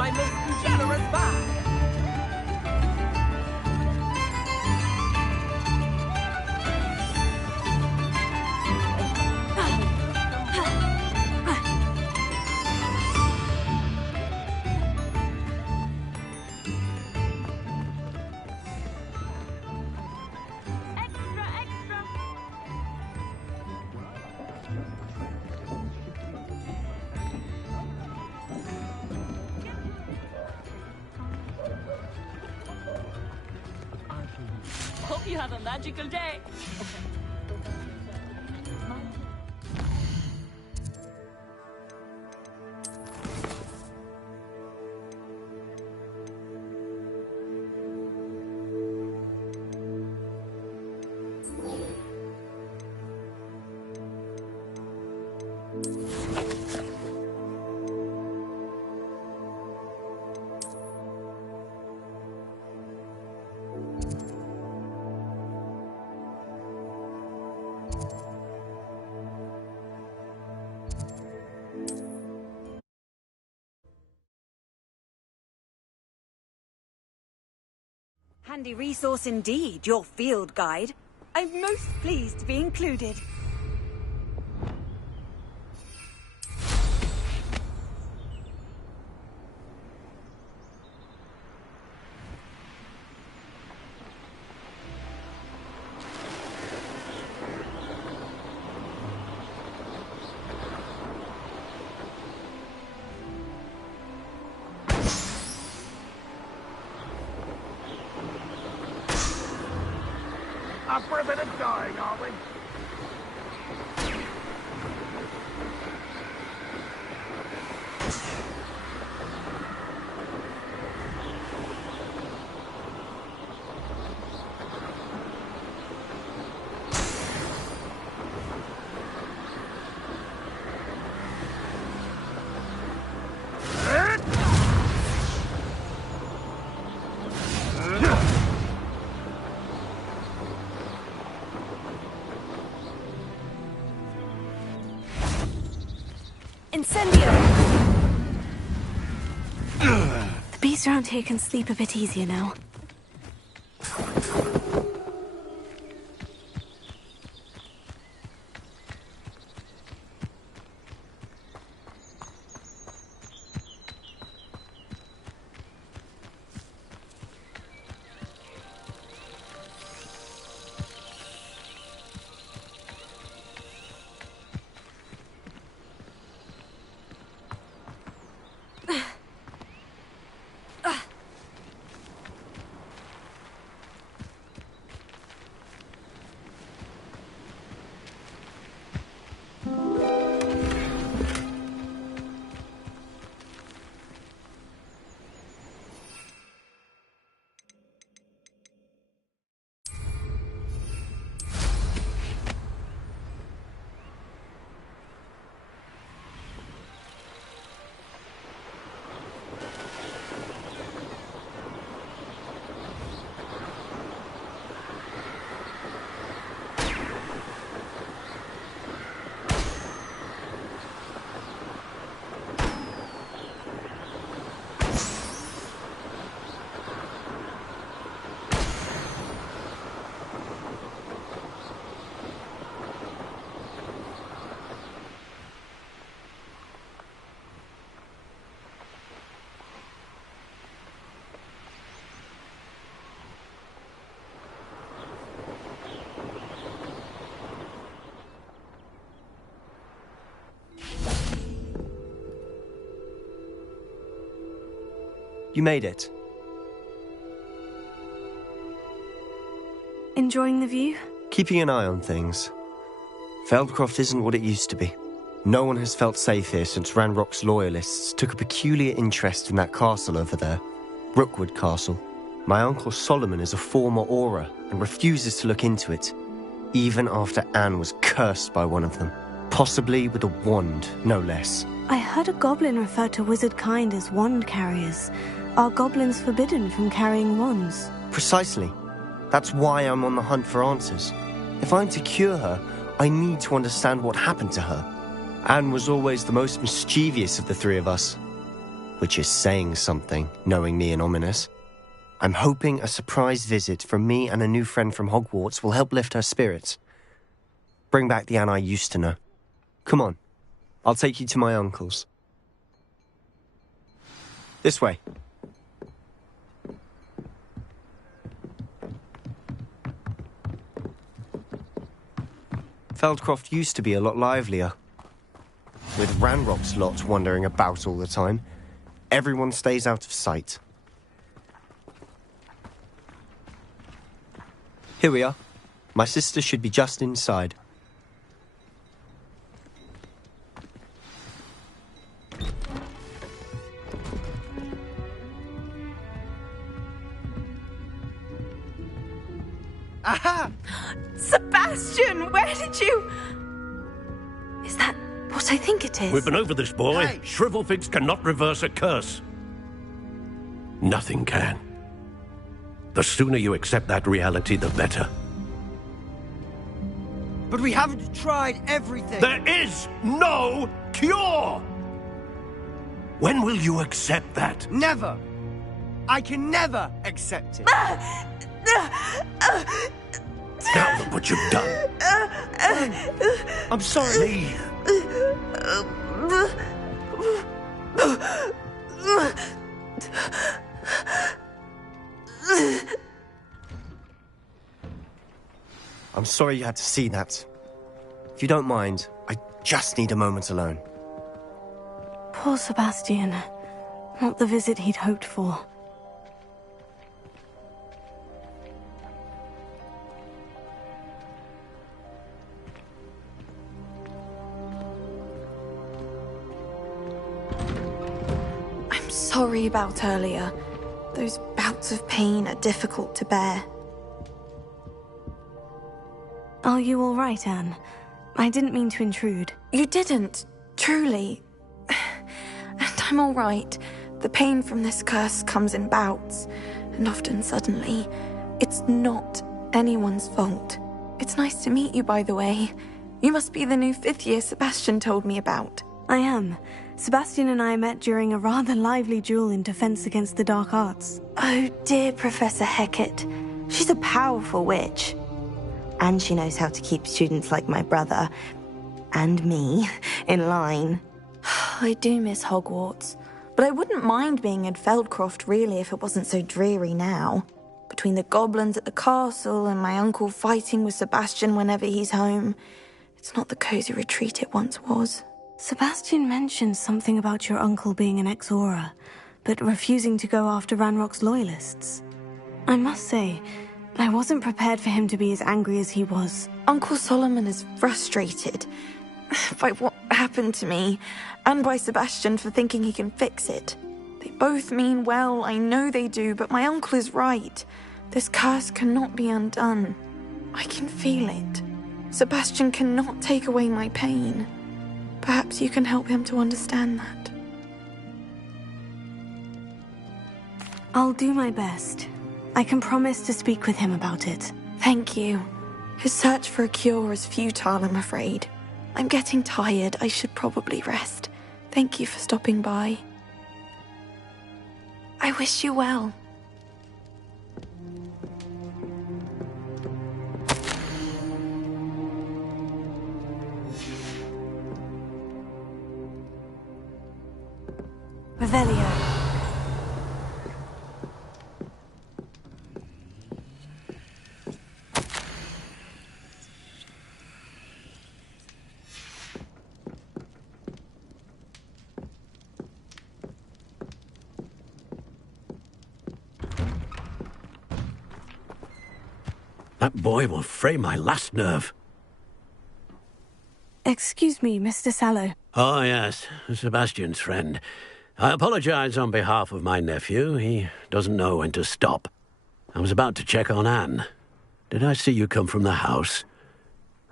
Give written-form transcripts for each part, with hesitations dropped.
my most generous buy. Hope you have a magical day. Handy resource indeed, your field guide. I'm most pleased to be included. Up for a bit of dying, are we? Incendio! The bees around here can sleep a bit easier now. You made it. Enjoying the view? Keeping an eye on things. Feldcroft isn't what it used to be. No one has felt safe here since Ranrock's loyalists took a peculiar interest in that castle over there. Rookwood Castle. My uncle Solomon is a former Auror and refuses to look into it, even after Anne was cursed by one of them. Possibly with a wand, no less. I heard a goblin refer to wizard kind as wand carriers. Are goblins forbidden from carrying wands? Precisely. That's why I'm on the hunt for answers. If I'm to cure her, I need to understand what happened to her. Anne was always the most mischievous of the three of us. which is saying something, knowing me and ominous. I'm hoping a surprise visit from me and a new friend from Hogwarts will help lift her spirits. Bring back the Anne I used to know. Come on, I'll take you to my uncle's. This way. Feldcroft used to be a lot livelier. With Ranrock's lot wandering about all the time, everyone stays out of sight. Here we are. My sister should be just inside. Aha! Sebastian, where did you... Is that what I think it is? We've been over this, boy. Hey. Shrivelfigs cannot reverse a curse. Nothing can. The sooner you accept that reality, the better. But we haven't tried everything. There is no cure! When will you accept that? Never. I can never accept it. Now look what you've done. I'm sorry. Leave. I'm sorry you had to see that. If you don't mind, I just need a moment alone. Poor Sebastian. Not the visit he'd hoped for. I'm sorry about earlier. Those bouts of pain are difficult to bear. Are you all right, Anne? I didn't mean to intrude. You didn't, truly. And I'm all right. The pain from this curse comes in bouts, and often suddenly. It's not anyone's fault. It's nice to meet you, by the way. You must be the new 5th year Sebastian told me about. I am. Sebastian and I met during a rather lively duel in defense against the dark arts. Oh, dear Professor Hecat. She's a powerful witch. And she knows how to keep students like my brother, and me, in line. I do miss Hogwarts, but I wouldn't mind being in Feldcroft, really, if it wasn't so dreary now. Between the goblins at the castle and my uncle fighting with Sebastian whenever he's home, it's not the cozy retreat it once was. Sebastian mentioned something about your uncle being an ex-Auror, but refusing to go after Ranrock's loyalists. I must say, I wasn't prepared for him to be as angry as he was. Uncle Solomon is frustrated by what happened to me, and by Sebastian for thinking he can fix it. They both mean well, I know they do, but my uncle is right. This curse cannot be undone. I can feel it. Sebastian cannot take away my pain. Perhaps you can help him to understand that. I'll do my best. I can promise to speak with him about it. Thank you. His search for a cure is futile, I'm afraid. I'm getting tired. I should probably rest. Thank you for stopping by. I wish you well. Revelio. That boy will fray my last nerve. Excuse me, Mr. Sallow. Oh, yes, Sebastian's friend. I apologize on behalf of my nephew. He doesn't know when to stop. I was about to check on Anne. Did I see you come from the house?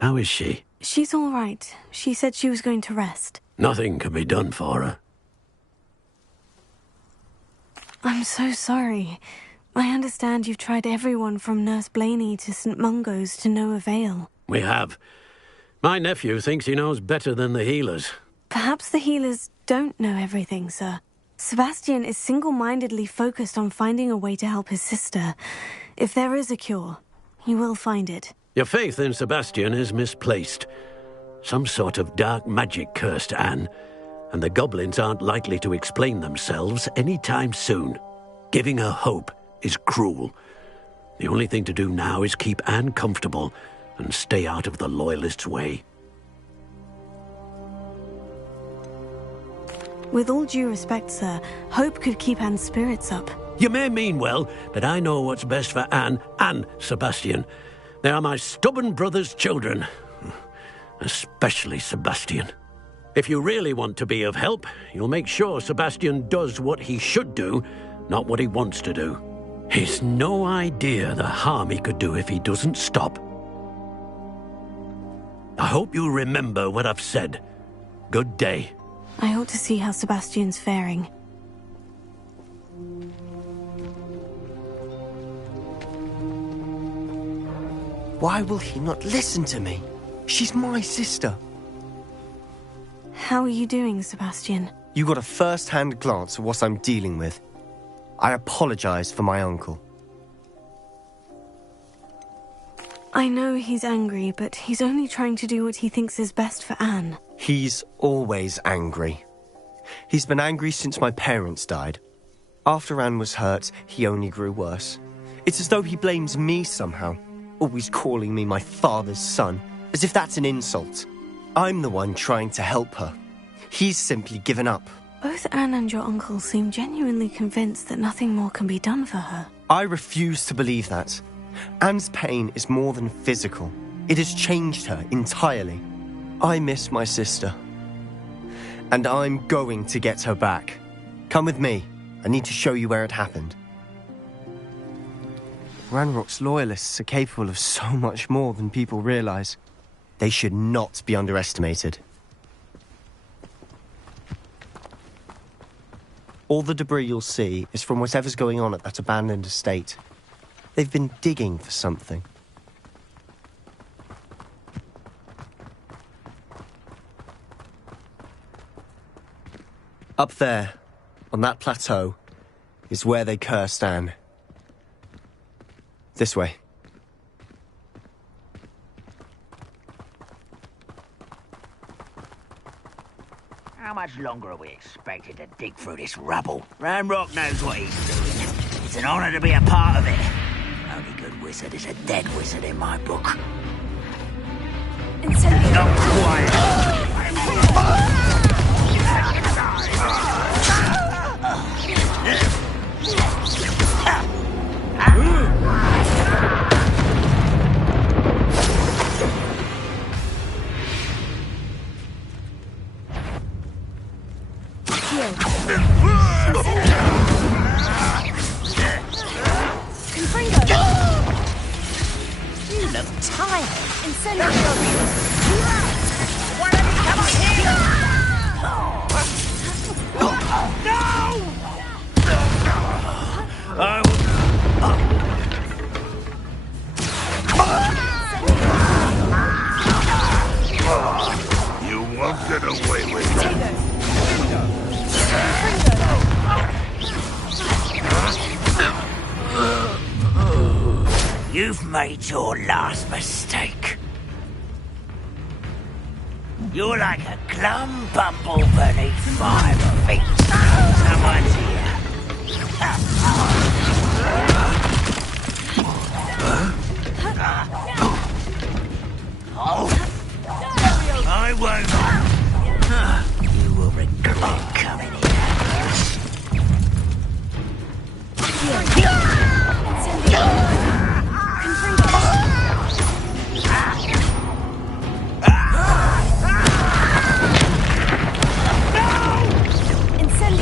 How is she? She's all right. She said she was going to rest. Nothing can be done for her. I'm so sorry. I understand you've tried everyone from Nurse Blaney to St. Mungo's to no avail. We have. My nephew thinks he knows better than the healers. Perhaps the healers don't know everything, sir. Sebastian is single-mindedly focused on finding a way to help his sister. If there is a cure, he will find it. Your faith in Sebastian is misplaced. Some sort of dark magic cursed Anne, and the goblins aren't likely to explain themselves anytime soon. Giving her hope is cruel. The only thing to do now is keep Anne comfortable and stay out of the Loyalists' way. With all due respect, sir, hope could keep Anne's spirits up. You may mean well, but I know what's best for Anne and Sebastian. They are my stubborn brother's children. Especially Sebastian. If you really want to be of help, you'll make sure Sebastian does what he should do, not what he wants to do. He's no idea the harm he could do if he doesn't stop. I hope you remember what I've said. Good day. I ought to see how Sebastian's faring. Why will he not listen to me? She's my sister. How are you doing, Sebastian? You got a first-hand glance at what I'm dealing with. I apologize for my uncle. I know he's angry, but he's only trying to do what he thinks is best for Anne. He's always angry. He's been angry since my parents died. After Anne was hurt, he only grew worse. It's as though he blames me somehow, always calling me my father's son, as if that's an insult. I'm the one trying to help her. He's simply given up. Both Anne and your uncle seem genuinely convinced that nothing more can be done for her. I refuse to believe that. Anne's pain is more than physical. It has changed her entirely. I miss my sister. And I'm going to get her back. Come with me. I need to show you where it happened. Ranrock's Loyalists are capable of so much more than people realize. They should not be underestimated. All the debris you'll see is from whatever's going on at that abandoned estate. They've been digging for something. Up there, on that plateau, is where they cursed Anne. This way. How much longer are we expected to dig through this rubble? Ranrock knows what he's doing. It's an honor to be a part of it. Only good wizard is a dead wizard in my book. Incendio. Not quiet. You look tired. Incendio. You won't get away with it. You've made your last mistake. You're like a glum bumble beneath 5 feet. Someone's here. I won't. You will regret coming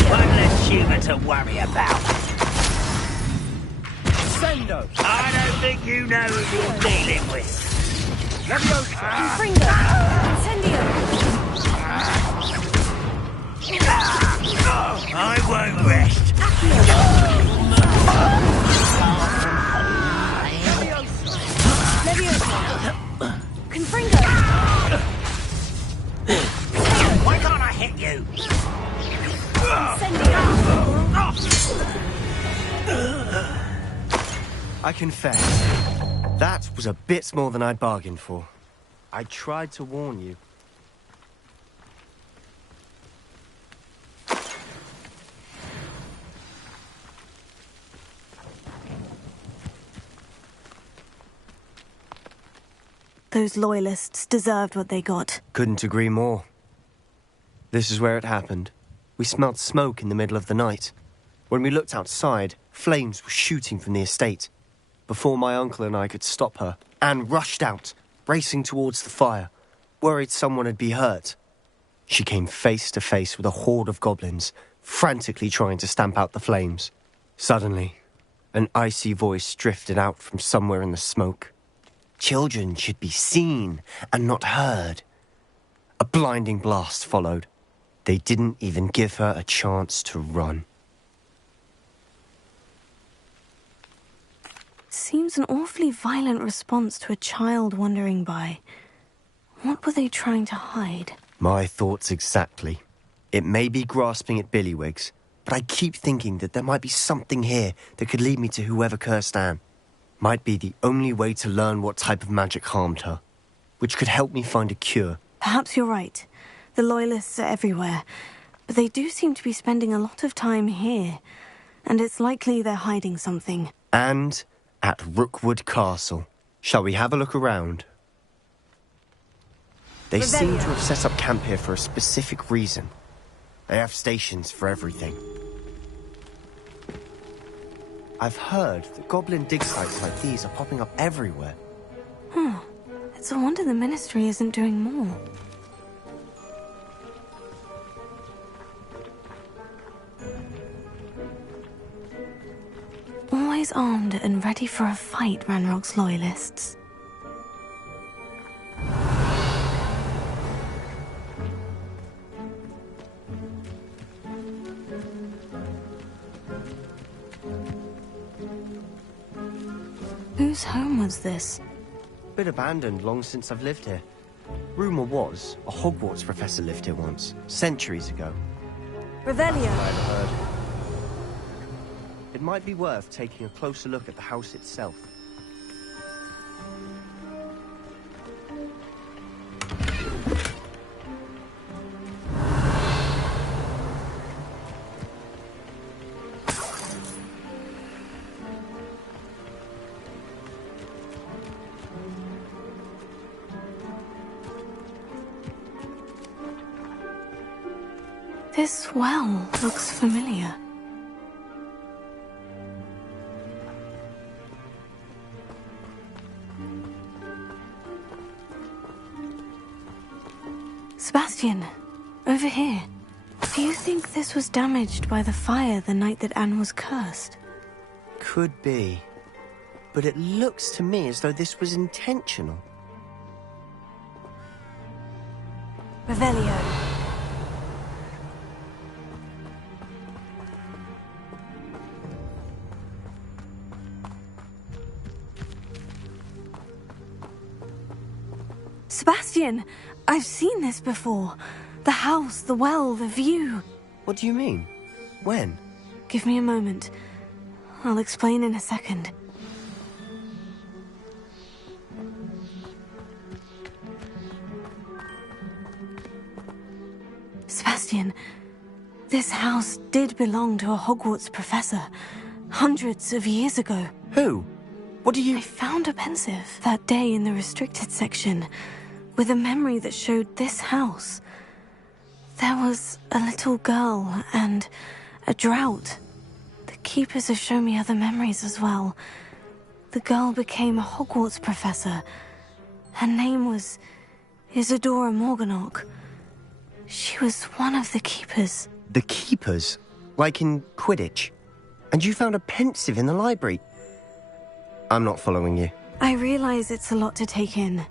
One less human to worry about. Sendo! I don't think you know who you're dealing with. Confringo. Incendio. I won't rest. Leviosa. Confringo. Why can't I hit you? Incendio. I confess, that was a bit more than I'd bargained for. I tried to warn you. Those loyalists deserved what they got. Couldn't agree more. This is where it happened. We smelled smoke in the middle of the night. When we looked outside, flames were shooting from the estate. Before my uncle and I could stop her, Anne rushed out, racing towards the fire, worried someone had been hurt. She came face to face with a horde of goblins, frantically trying to stamp out the flames. Suddenly, an icy voice drifted out from somewhere in the smoke. Children should be seen and not heard. A blinding blast followed. They didn't even give her a chance to run. Seems an awfully violent response to a child wandering by. What were they trying to hide? My thoughts exactly. It may be grasping at Billywigs, but I keep thinking that there might be something here that could lead me to whoever cursed Anne. Might be the only way to learn what type of magic harmed her, which could help me find a cure. Perhaps you're right. The Loyalists are everywhere, but they do seem to be spending a lot of time here, and it's likely they're hiding something. And at Rookwood Castle. Shall we have a look around? They seem to have set up camp here for a specific reason. They have stations for everything. I've heard that goblin dig sites like these are popping up everywhere. It's a wonder the Ministry isn't doing more. Always armed and ready for a fight, Ranrock's Loyalists. Whose home was this? Been abandoned long since I've lived here. Rumour was a Hogwarts professor lived here once, centuries ago. Revelio. I've heard. It might be worth taking a closer look at the house itself. This well looks familiar. Sebastian, over here. Do you think this was damaged by the fire the night that Anne was cursed? Could be. But it looks to me as though this was intentional. Revelio. Sebastian, I've seen this before. The house, the well, the view. What do you mean? When? Give me a moment. I'll explain in a second. Sebastian, this house did belong to a Hogwarts professor, hundreds of years ago. Who? What do you... I found a pensive that day in the restricted section, with a memory that showed this house. There was a little girl and a drought. The keepers have shown me other memories as well. The girl became a Hogwarts professor. Her name was Isadora Morganach. She was one of the keepers. The keepers? Like in Quidditch? And you found a pensive in the library? I'm not following you. I realize it's a lot to take in.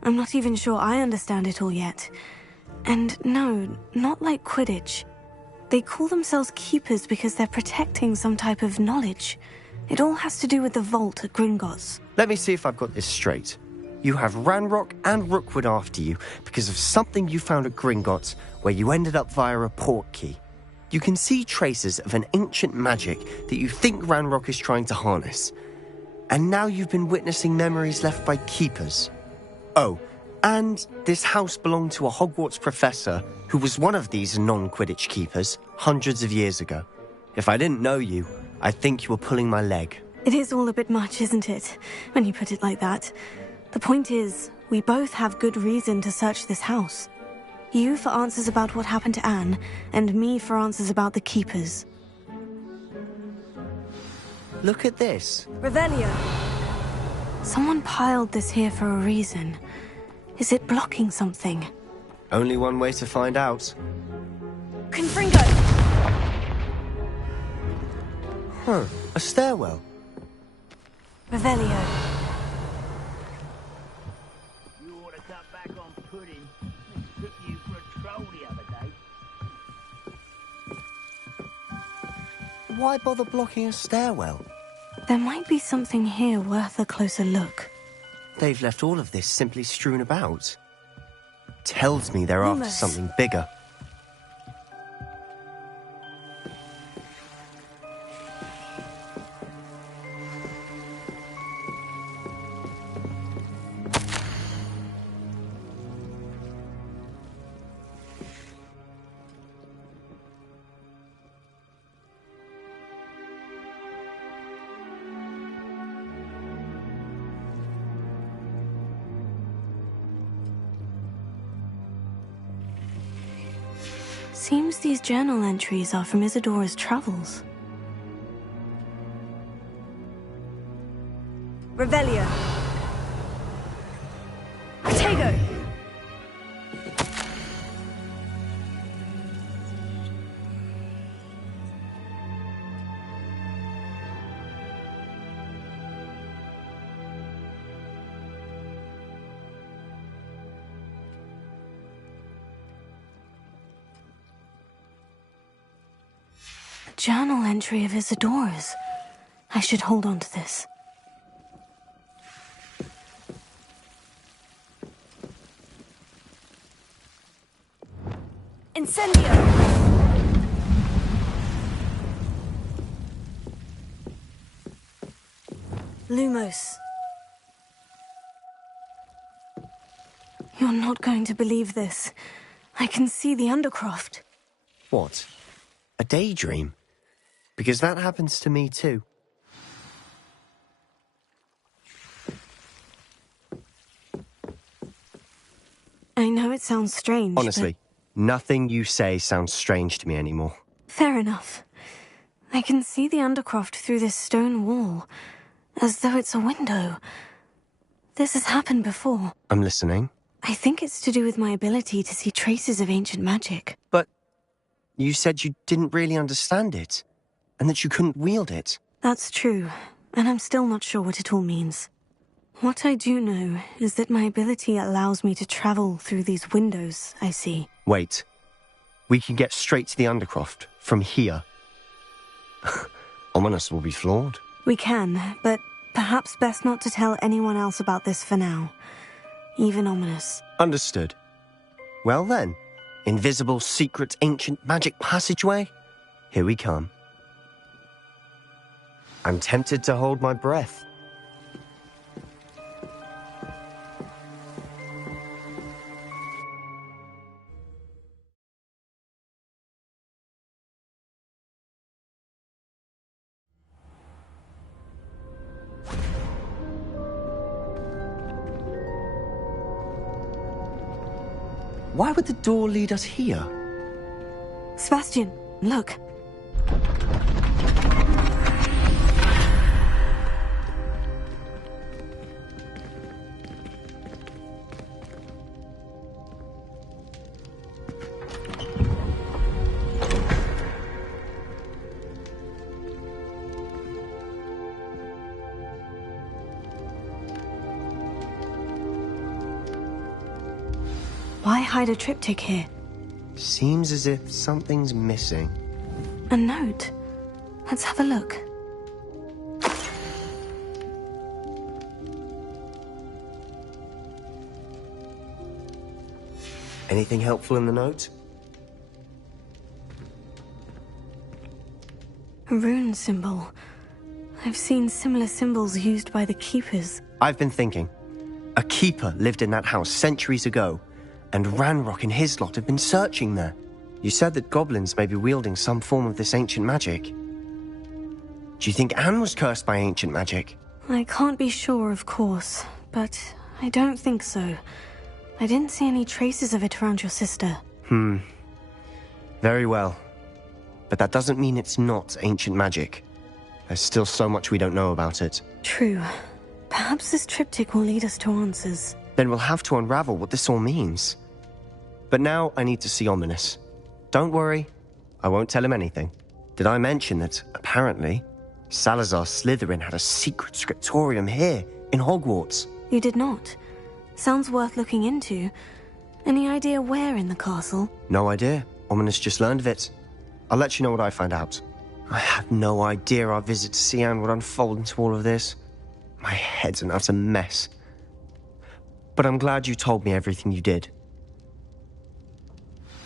I'm not even sure I understand it all yet. And no, not like Quidditch. They call themselves keepers because they're protecting some type of knowledge. It all has to do with the vault at Gringotts. Let me see if I've got this straight. You have Ranrock and Rookwood after you because of something you found at Gringotts where you ended up via a port key. You can see traces of an ancient magic that you think Ranrock is trying to harness. And now you've been witnessing memories left by keepers. Oh, and this house belonged to a Hogwarts professor who was one of these non-Quidditch keepers hundreds of years ago. If I didn't know you, I'd think you were pulling my leg. It is all a bit much, isn't it, when you put it like that? The point is, we both have good reason to search this house. You for answers about what happened to Anne, and me for answers about the keepers. Look at this. Revelio. Someone piled this here for a reason. Is it blocking something? Only one way to find out. Confringo. Huh, a stairwell. Revelio. You ought to cut back on pudding. Took you for a troll the other day. Why bother blocking a stairwell? There might be something here worth a closer look. They've left all of this simply strewn about. Tells me they're after something bigger. Seems these journal entries are from Isadora's travels. Revelio. Protego. Journal entry of Isadora's. I should hold on to this. Incendio. Lumos. You're not going to believe this. I can see the Undercroft. What? A daydream? Because that happens to me too. I know it sounds strange, Honestly, nothing you say sounds strange to me anymore. Fair enough. I can see the Undercroft through this stone wall, as though it's a window. This has happened before. I'm listening. I think it's to do with my ability to see traces of ancient magic. But you said you didn't really understand it, and that you couldn't wield it. That's true, and I'm still not sure what it all means. What I do know is that my ability allows me to travel through these windows I see. Wait. We can get straight to the Undercroft from here. Ominous will be floored. We can, but perhaps best not to tell anyone else about this for now. Even Ominous. Understood. Well then, invisible, secret, ancient magic passageway? Here we come. I'm tempted to hold my breath. Why would the door lead us here? Sebastian, look. Why hide a triptych here? Seems as if something's missing. A note. Let's have a look. Anything helpful in the note? A rune symbol. I've seen similar symbols used by the Keepers. I've been thinking. A Keeper lived in that house centuries ago, and Ranrock and his lot have been searching there. You said that goblins may be wielding some form of this ancient magic. Do you think Anne was cursed by ancient magic? I can't be sure, of course, but I don't think so. I didn't see any traces of it around your sister. Very well. But that doesn't mean it's not ancient magic. There's still so much we don't know about it. True. Perhaps this triptych will lead us to answers. Then we'll have to unravel what this all means. But now I need to see Ominous. Don't worry, I won't tell him anything. Did I mention that, apparently, Salazar Slytherin had a secret scriptorium here, in Hogwarts? You did not. Sounds worth looking into. Any idea where in the castle? No idea. Ominous just learned of it. I'll let you know what I find out. I had no idea our visit to see Anne would unfold into all of this. My head's an utter mess. But I'm glad you told me everything you did.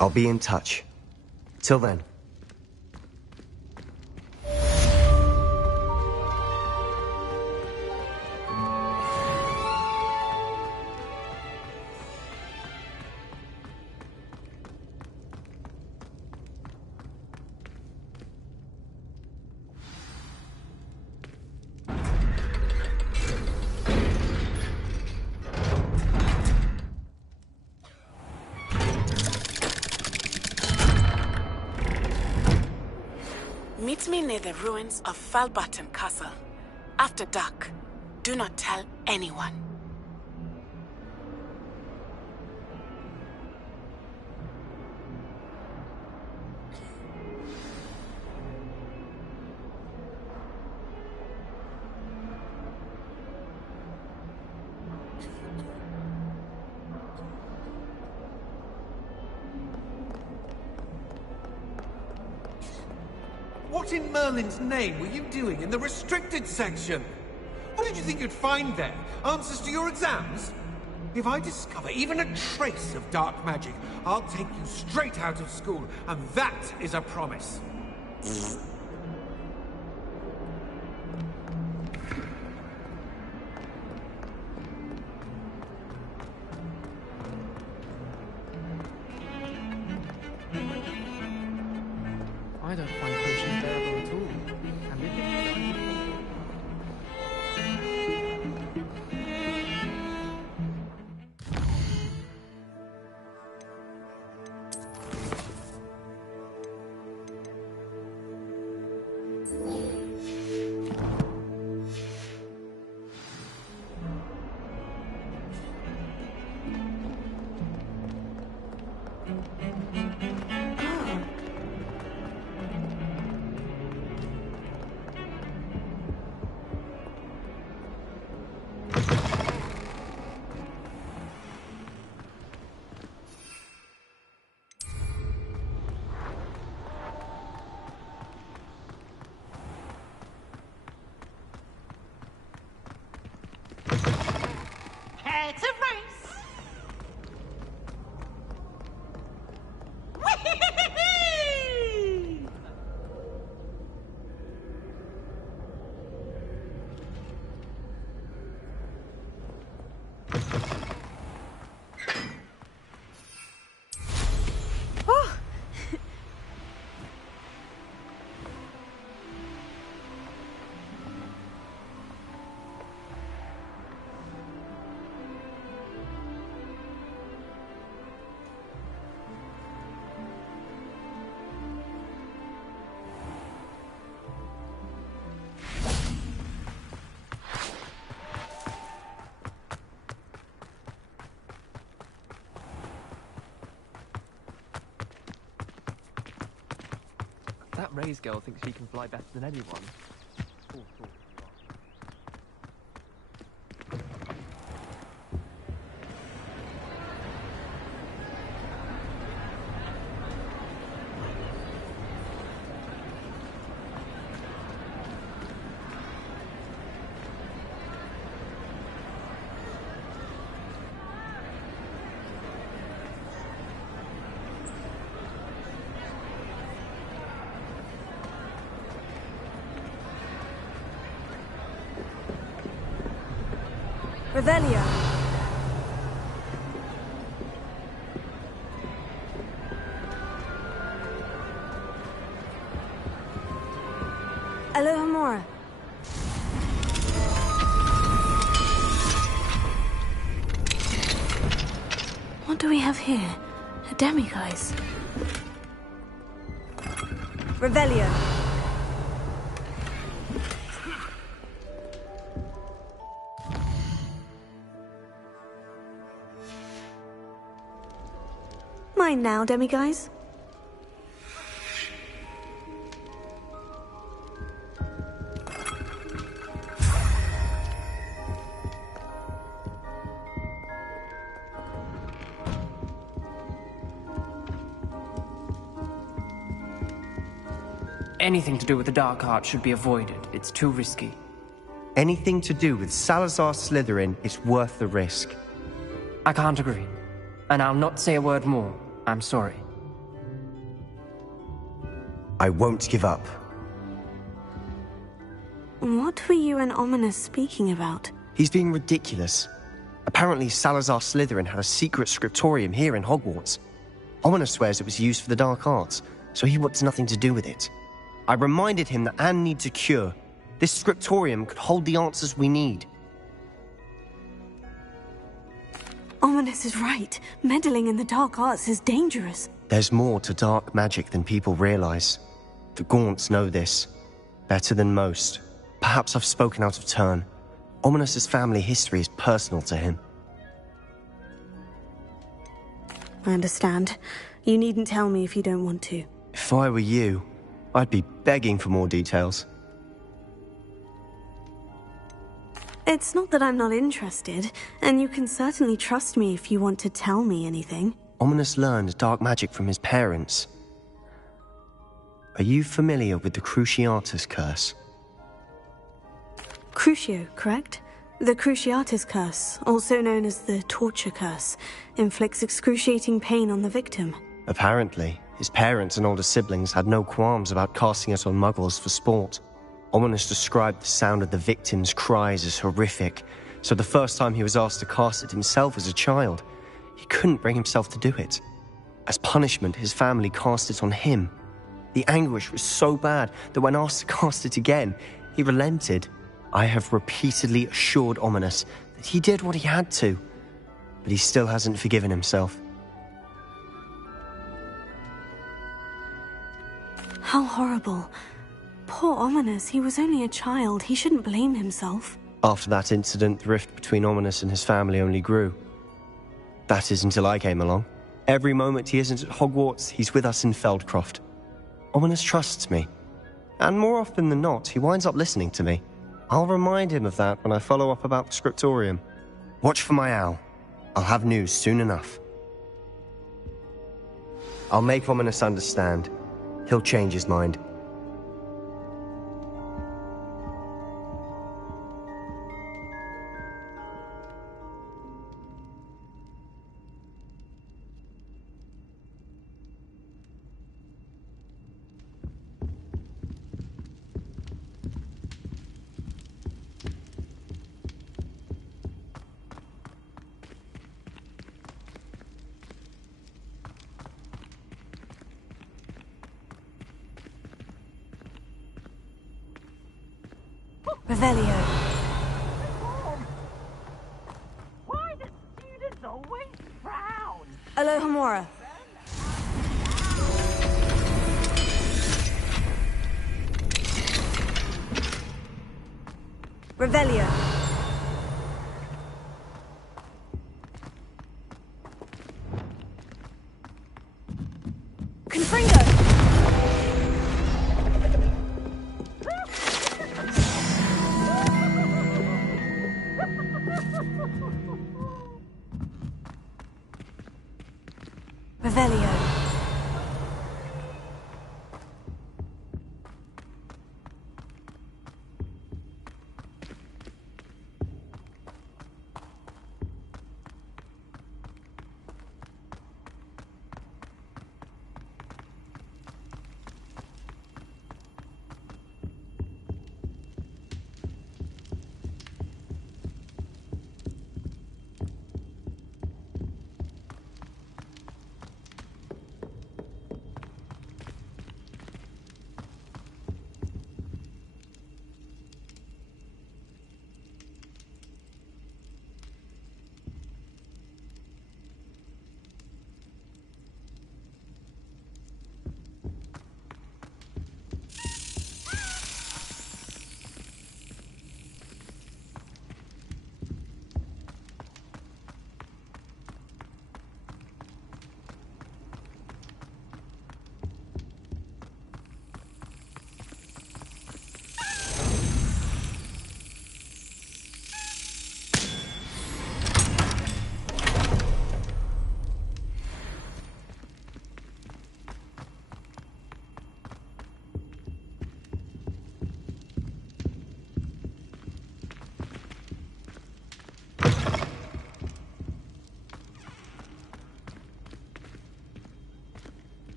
I'll be in touch. Till then. Meet me near the ruins of Falbottom Castle. After dark. Do not tell anyone. What in Merlin's name were you doing in the restricted section? What did you think you'd find there? Answers to your exams? If I discover even a trace of dark magic, I'll take you straight out of school, and that is a promise. I don't find potions bearable at all. And if It's a race. Whee! Oh. that Ray's girl thinks she can fly better than anyone. Revelio. Alohomora. What do we have here? A demiguise. Revelio. Mine now, demiguise. Anything to do with the dark art should be avoided. It's too risky. Anything to do with Salazar Slytherin is worth the risk. I can't agree. And I'll not say a word more. I'm sorry. I won't give up. What were you and Ominous speaking about? He's being ridiculous. Apparently Salazar Slytherin had a secret scriptorium here in Hogwarts. Ominous swears it was used for the dark arts, so he wants nothing to do with it. I reminded him that Anne needs a cure. This scriptorium could hold the answers we need. Ominous is right. Meddling in the dark arts is dangerous. There's more to dark magic than people realize. The Gaunts know this. Better than most. Perhaps I've spoken out of turn. Ominous's family history is personal to him. I understand. You needn't tell me if you don't want to. If I were you, I'd be begging for more details. It's not that I'm not interested, and you can certainly trust me if you want to tell me anything. Ominous learned dark magic from his parents. Are you familiar with the Cruciatus Curse? Crucio, correct? The Cruciatus Curse, also known as the Torture Curse, inflicts excruciating pain on the victim. Apparently, his parents and older siblings had no qualms about casting it on muggles for sport. Ominous described the sound of the victim's cries as horrific, so the first time he was asked to cast it himself as a child, he couldn't bring himself to do it. As punishment, his family cast it on him. The anguish was so bad that when asked to cast it again, he relented. I have repeatedly assured Ominous that he did what he had to, but he still hasn't forgiven himself. How horrible. Poor Ominous, he was only a child. He shouldn't blame himself. After that incident, the rift between Ominous and his family only grew. That is until I came along. Every moment he isn't at Hogwarts, he's with us in Feldcroft. Ominous trusts me. And more often than not, he winds up listening to me. I'll remind him of that when I follow up about the scriptorium. Watch for my owl. I'll have news soon enough. I'll make Ominous understand. He'll change his mind. Revelio. Why do students always frown? Alohomora. Revelio. Confringo. Revelio.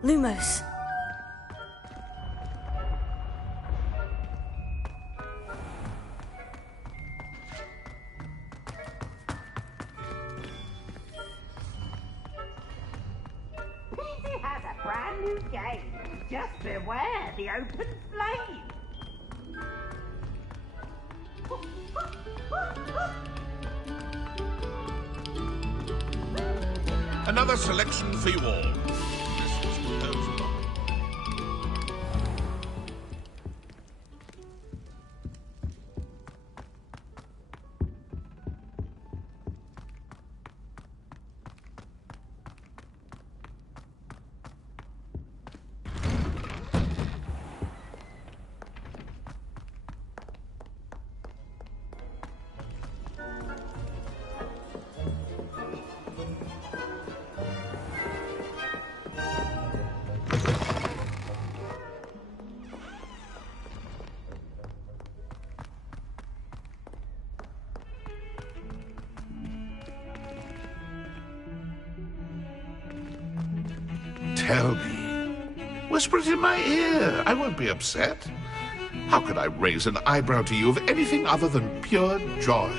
Lumos. PC has a brand new game. Just beware the open flame. Another selection for you all. This was composed by... Tell me. Whisper it in my ear. I won't be upset. How could I raise an eyebrow to you of anything other than pure joy?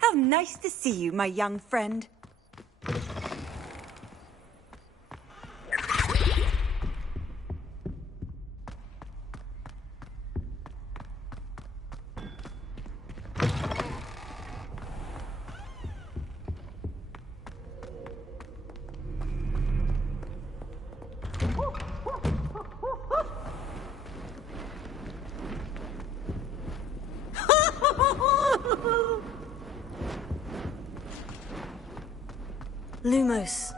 How nice to see you, my young friend. Lumos.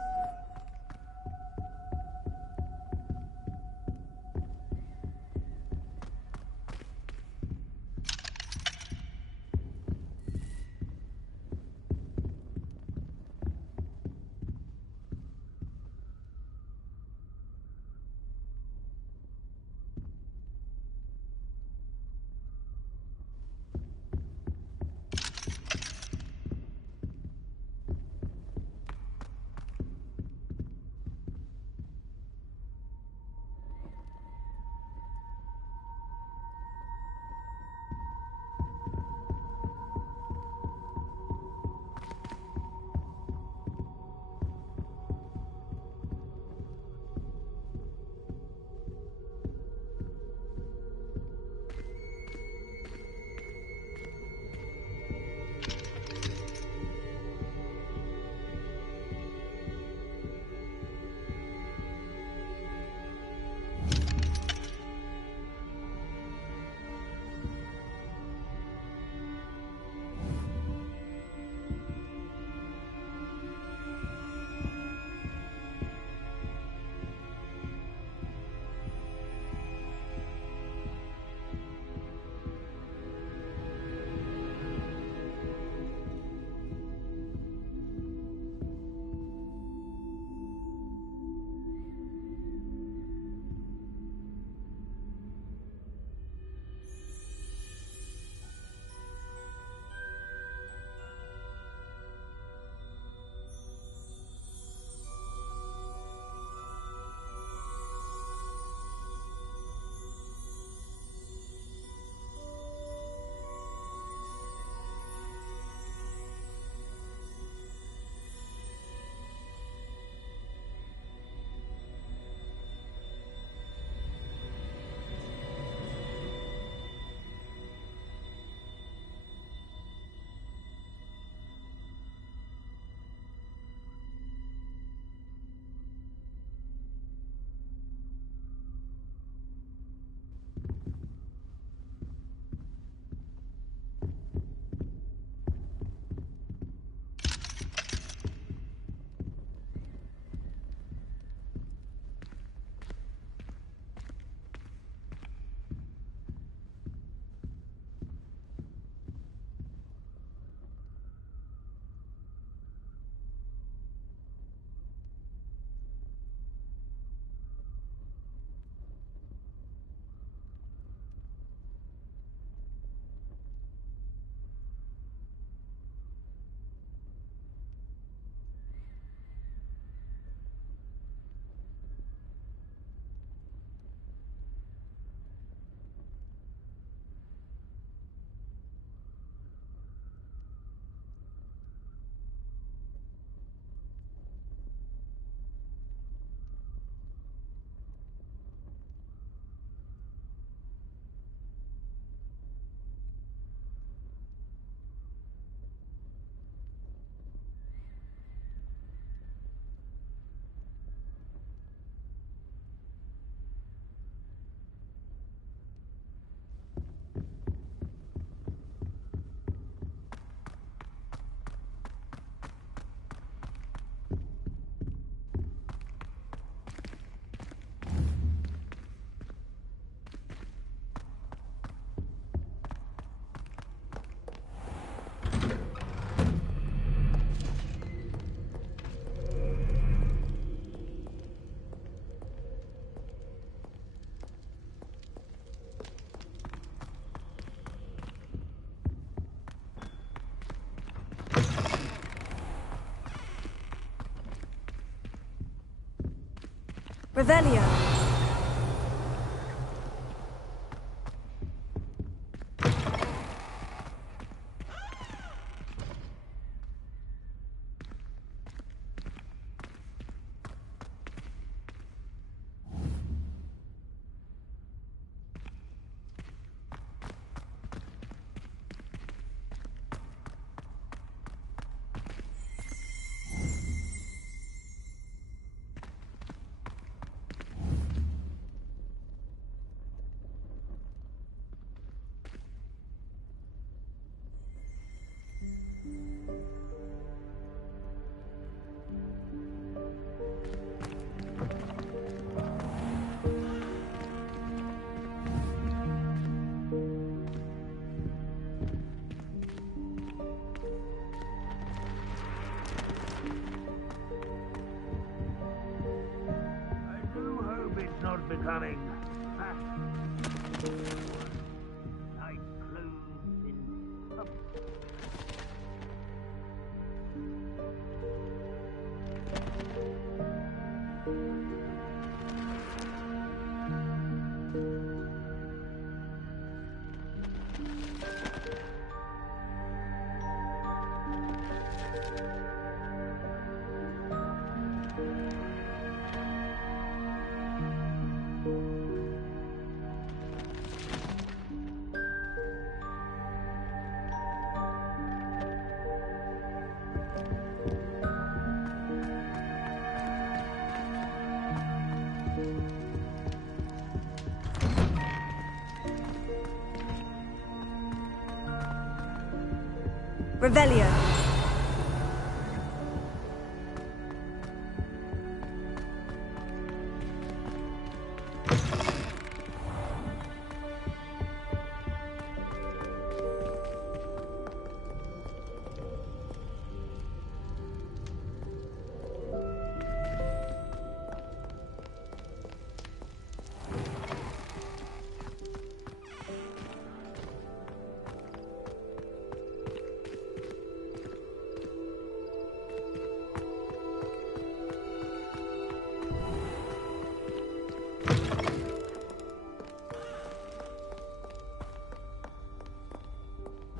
Revelio. Not becoming fat. Tight clothes in Revelio.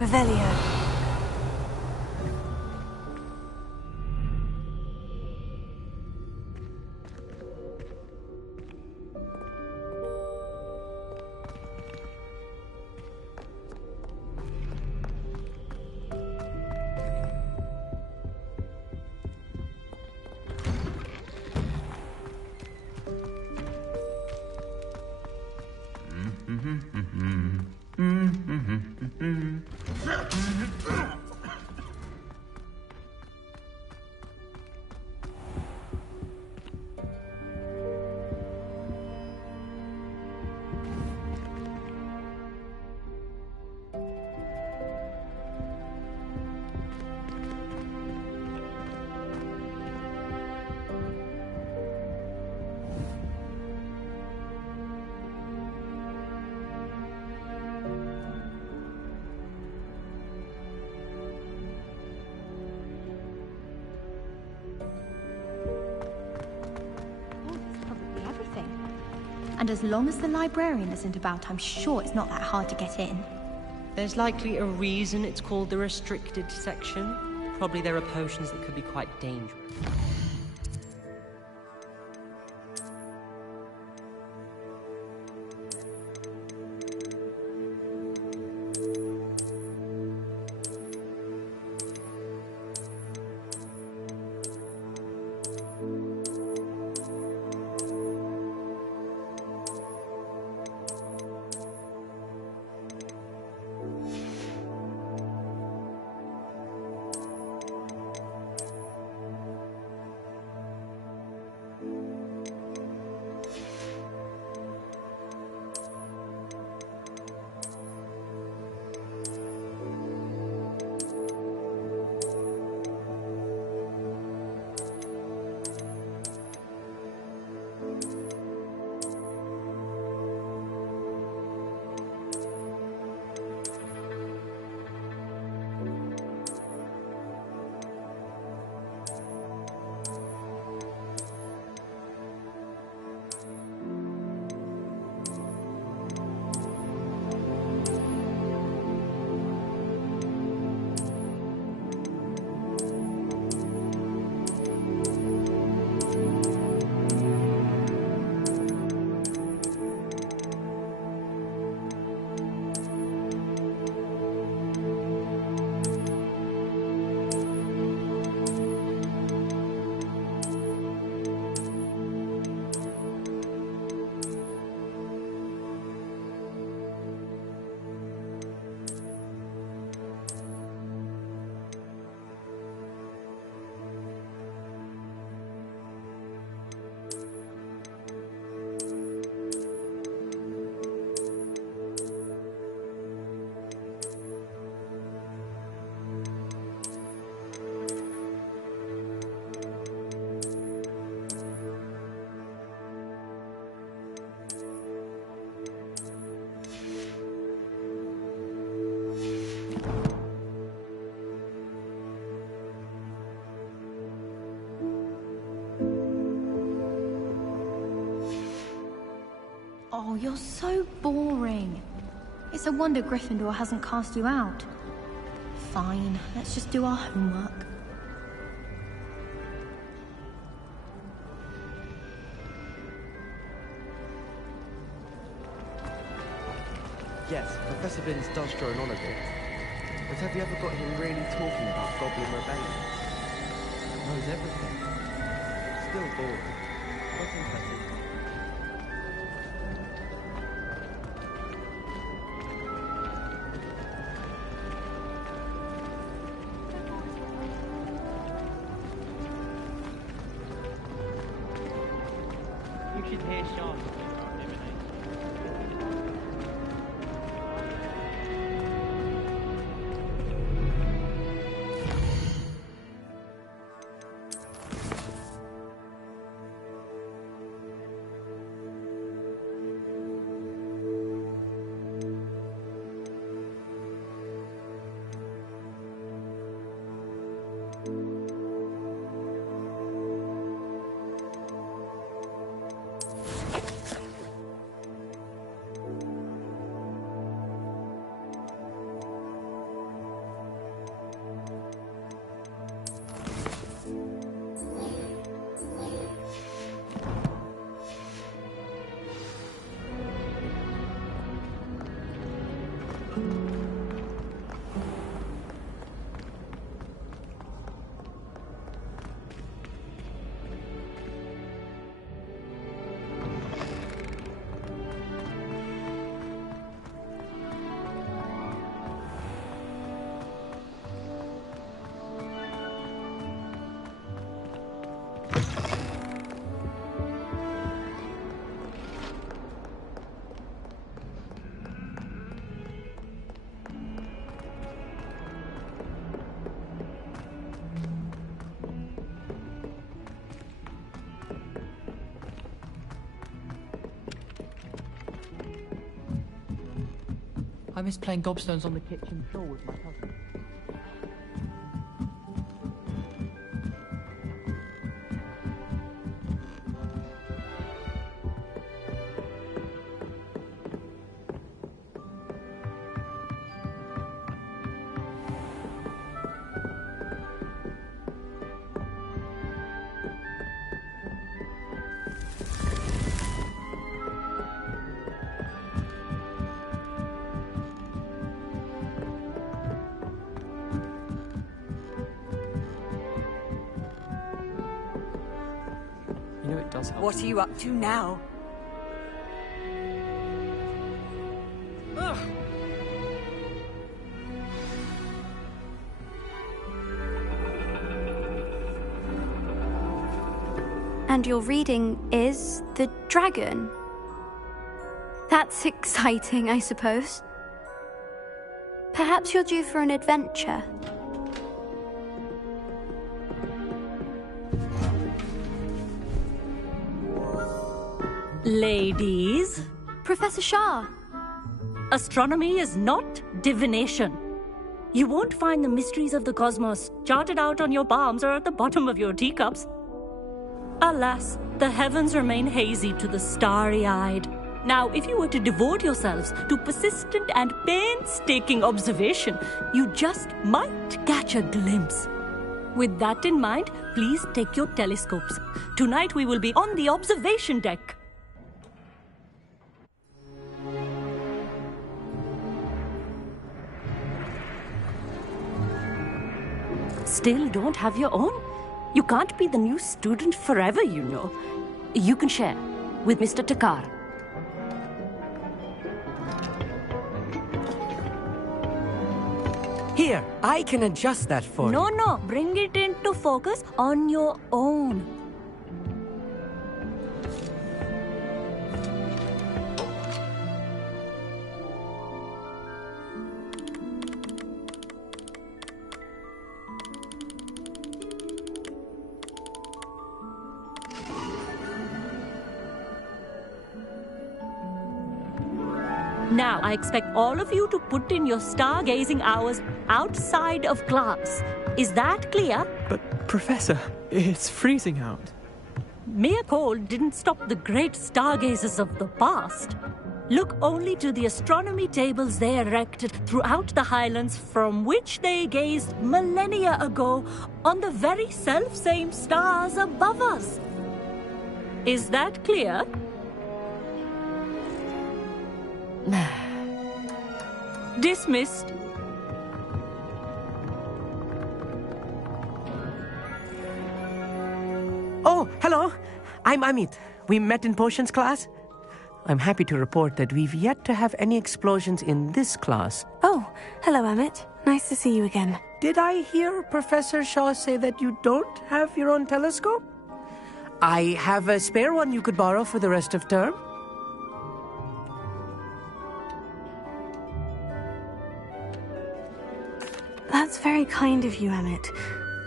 Revelio. And as long as the librarian isn't about, I'm sure it's not that hard to get in. There's likely a reason it's called the restricted section. Probably there are potions that could be quite dangerous. Oh, you're so boring. It's a wonder Gryffindor hasn't cast you out. Fine, let's just do our homework. Yes, Professor Binns does drone on a bit. But have you ever got him really talking about Goblin Rebellion? Knows everything. Still boring, but impressive. You should hear Sean. I miss playing gobstones on the kitchen floor with my cousin. You know it does help. What are you up to now? Ugh. And your reading is The Dragon. That's exciting, I suppose. Perhaps you're due for an adventure. Ladies, Professor Shah. astronomy is not divination. You won't find the mysteries of the cosmos charted out on your palms or at the bottom of your teacups. Alas, the heavens remain hazy to the starry-eyed. Now, if you were to devote yourselves to persistent and painstaking observation, you just might catch a glimpse. With that in mind, please take your telescopes. Tonight we will be on the observation deck. Still don't have your own? You can't be the new student forever, you know. You can share with Mr. Takar. Here, I can adjust that for you. No, bring it into focus on your own. Now, I expect all of you to put in your stargazing hours outside of class. Is that clear? But, Professor, it's freezing out. mere cold didn't stop the great stargazers of the past. Look only to the astronomy tables they erected throughout the Highlands from which they gazed millennia ago on the very self-same stars above us. Is that clear? Dismissed. Oh, hello. I'm Amit. We met in potions class. I'm happy to report that we've yet to have any explosions in this class. Oh, hello, Amit. Nice to see you again. Did I hear Professor Shaw say that you don't have your own telescope? I have a spare one you could borrow for the rest of term. That's very kind of you, Amit.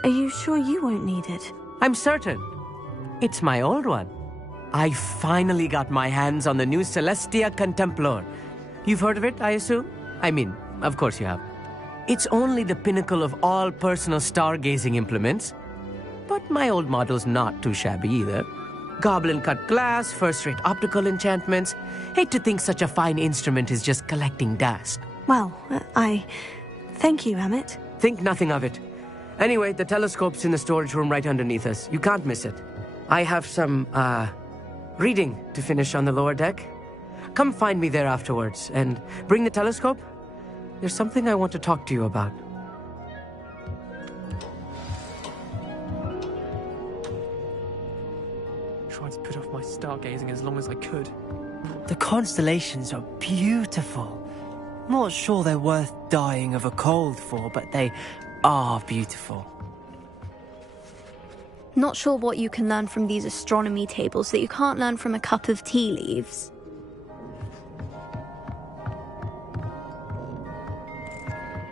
Are you sure you won't need it? I'm certain. It's my old one. I finally got my hands on the new Celestia Contemplar. You've heard of it, I assume? I mean, of course you have. It's only the pinnacle of all personal stargazing implements. But my old model's not too shabby either. Goblin-cut glass, first-rate optical enchantments. Hate to think such a fine instrument is just collecting dust. Well, thank you, Amit. Think nothing of it. Anyway, the telescope's in the storage room right underneath us. You can't miss it. I have some, reading to finish on the lower deck. Come find me there afterwards, and bring the telescope. There's something I want to talk to you about. Tried to put off my stargazing as long as I could. The constellations are beautiful. Not sure they're worth dying of a cold for, but they are beautiful. Not sure what you can learn from these astronomy tables that you can't learn from a cup of tea leaves.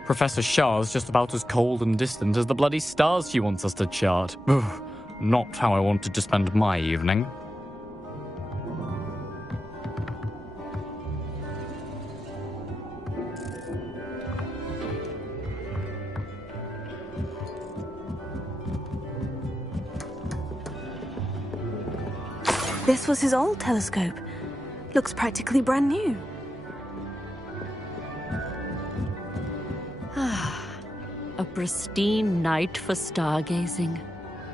Professor Shah's just about as cold and distant as the bloody stars she wants us to chart. Ugh, not how I wanted to spend my evening. This was his old telescope. Looks practically brand new. A pristine night for stargazing.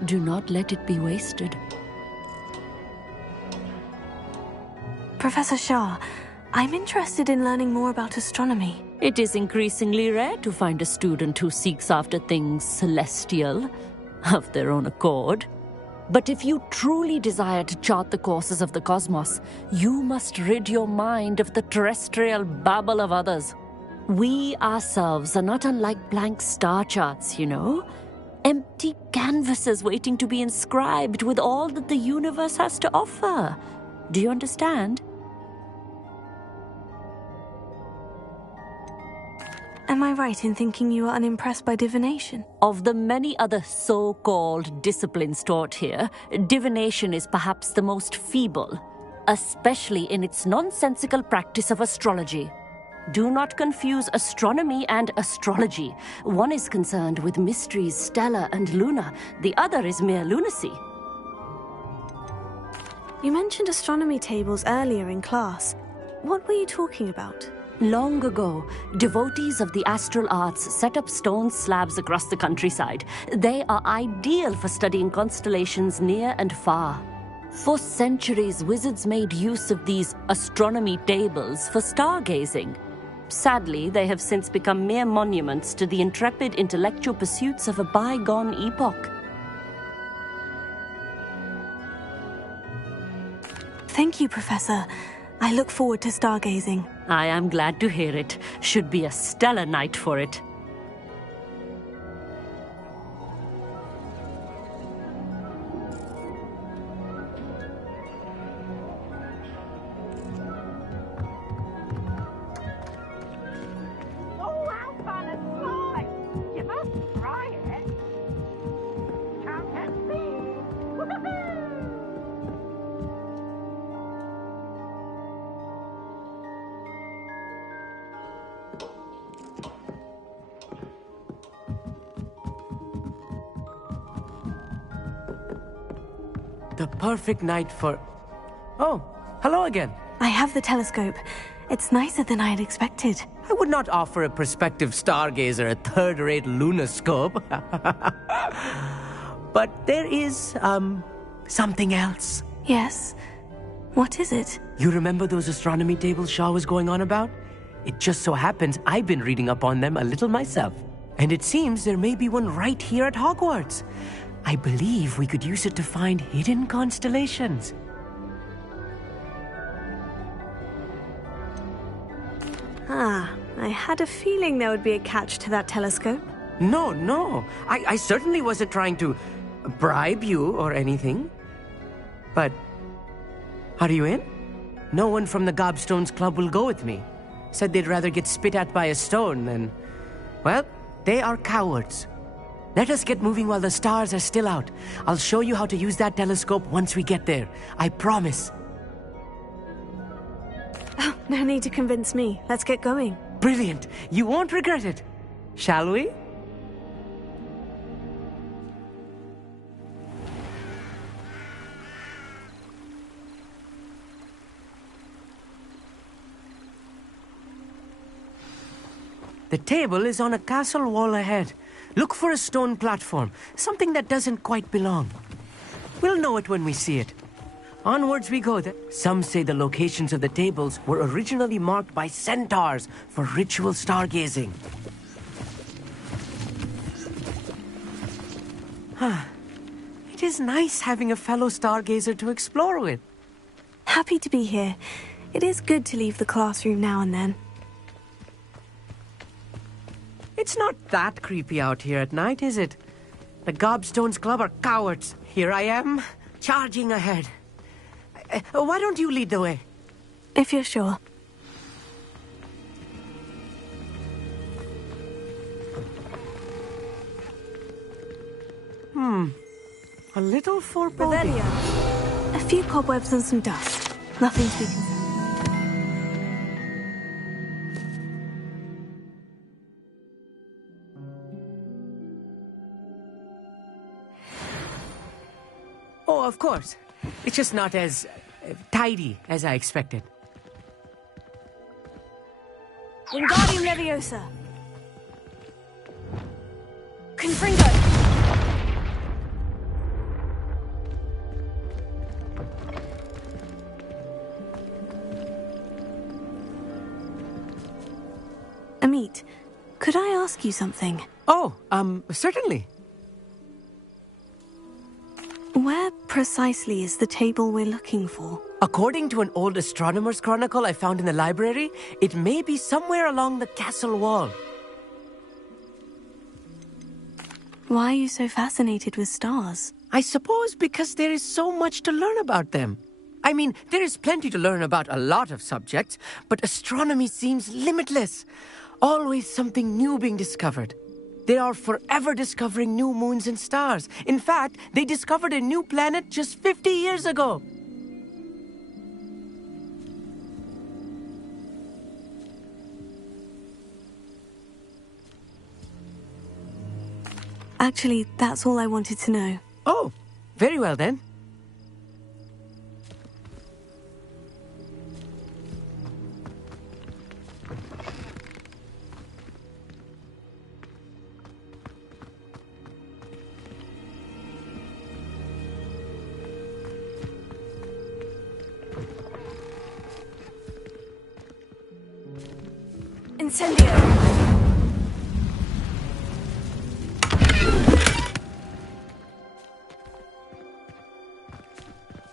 Do not let it be wasted. Professor Shah, I'm interested in learning more about astronomy. It is increasingly rare to find a student who seeks after things celestial, of their own accord. But if you truly desire to chart the courses of the cosmos, you must rid your mind of the terrestrial babble of others. We ourselves are not unlike blank star charts, you know. Empty canvases waiting to be inscribed with all that the universe has to offer. Do you understand? Am I right in thinking you are unimpressed by divination? Of the many other so-called disciplines taught here, divination is perhaps the most feeble, especially in its nonsensical practice of astrology. Do not confuse astronomy and astrology. One is concerned with mysteries stellar and lunar, the other is mere lunacy. You mentioned astronomy tables earlier in class. What were you talking about? Long ago, devotees of the astral arts set up stone slabs across the countryside. They are ideal for studying constellations near and far. For centuries, wizards made use of these astronomy tables for stargazing. Sadly, they have since become mere monuments to the intrepid intellectual pursuits of a bygone epoch. Thank you, Professor. I look forward to stargazing. I am glad to hear it. Should be a stellar night for it. Oh, how fun and slime! You must try it. Come and see. Woohoo! the perfect night for... Oh, hello again. I have the telescope. It's nicer than I had expected. I would not offer a prospective stargazer a third-rate lunoscope. But there is, something else. Yes? What is it? You remember those astronomy tables Shaw was going on about? It just so happens I've been reading up on them a little myself. And it seems there may be one right here at Hogwarts. I believe we could use it to find hidden constellations. Ah, I had a feeling there would be a catch to that telescope. No. I certainly wasn't trying to bribe you or anything. But, are you in? No one from the Gobstones Club will go with me. Said they'd rather get spit at by a stone than... Well, they are cowards. Let us get moving while the stars are still out. I'll show you how to use that telescope once we get there. I promise. Oh, no need to convince me. Let's get going. Brilliant. You won't regret it. Shall we? The table is on a castle wall ahead. Look for a stone platform, something that doesn't quite belong. We'll know it when we see it. Onwards we go. Some say the locations of the tables were originally marked by centaurs for ritual stargazing. It is nice having a fellow stargazer to explore with. Happy to be here. It is good to leave the classroom now and then. It's not that creepy out here at night, is it? The Gobstones Club are cowards. Here I am, charging ahead. Why don't you lead the way? If you're sure. A little foreboding. Revelio. A few cobwebs and some dust. Nothing to be concerned. Oh, of course. It's just not as tidy as I expected. Wingardium Leviosa. Confringo. Amit, could I ask you something? Oh, certainly. Where precisely is the table we're looking for? According to an old astronomer's chronicle I found in the library, it may be somewhere along the castle wall. Why are you so fascinated with stars? I suppose because there is so much to learn about them. I mean, there is plenty to learn about a lot of subjects, but astronomy seems limitless. Always something new being discovered. They are forever discovering new moons and stars. In fact, they discovered a new planet just 50 years ago. Actually, that's all I wanted to know. Oh, very well then. Incendio!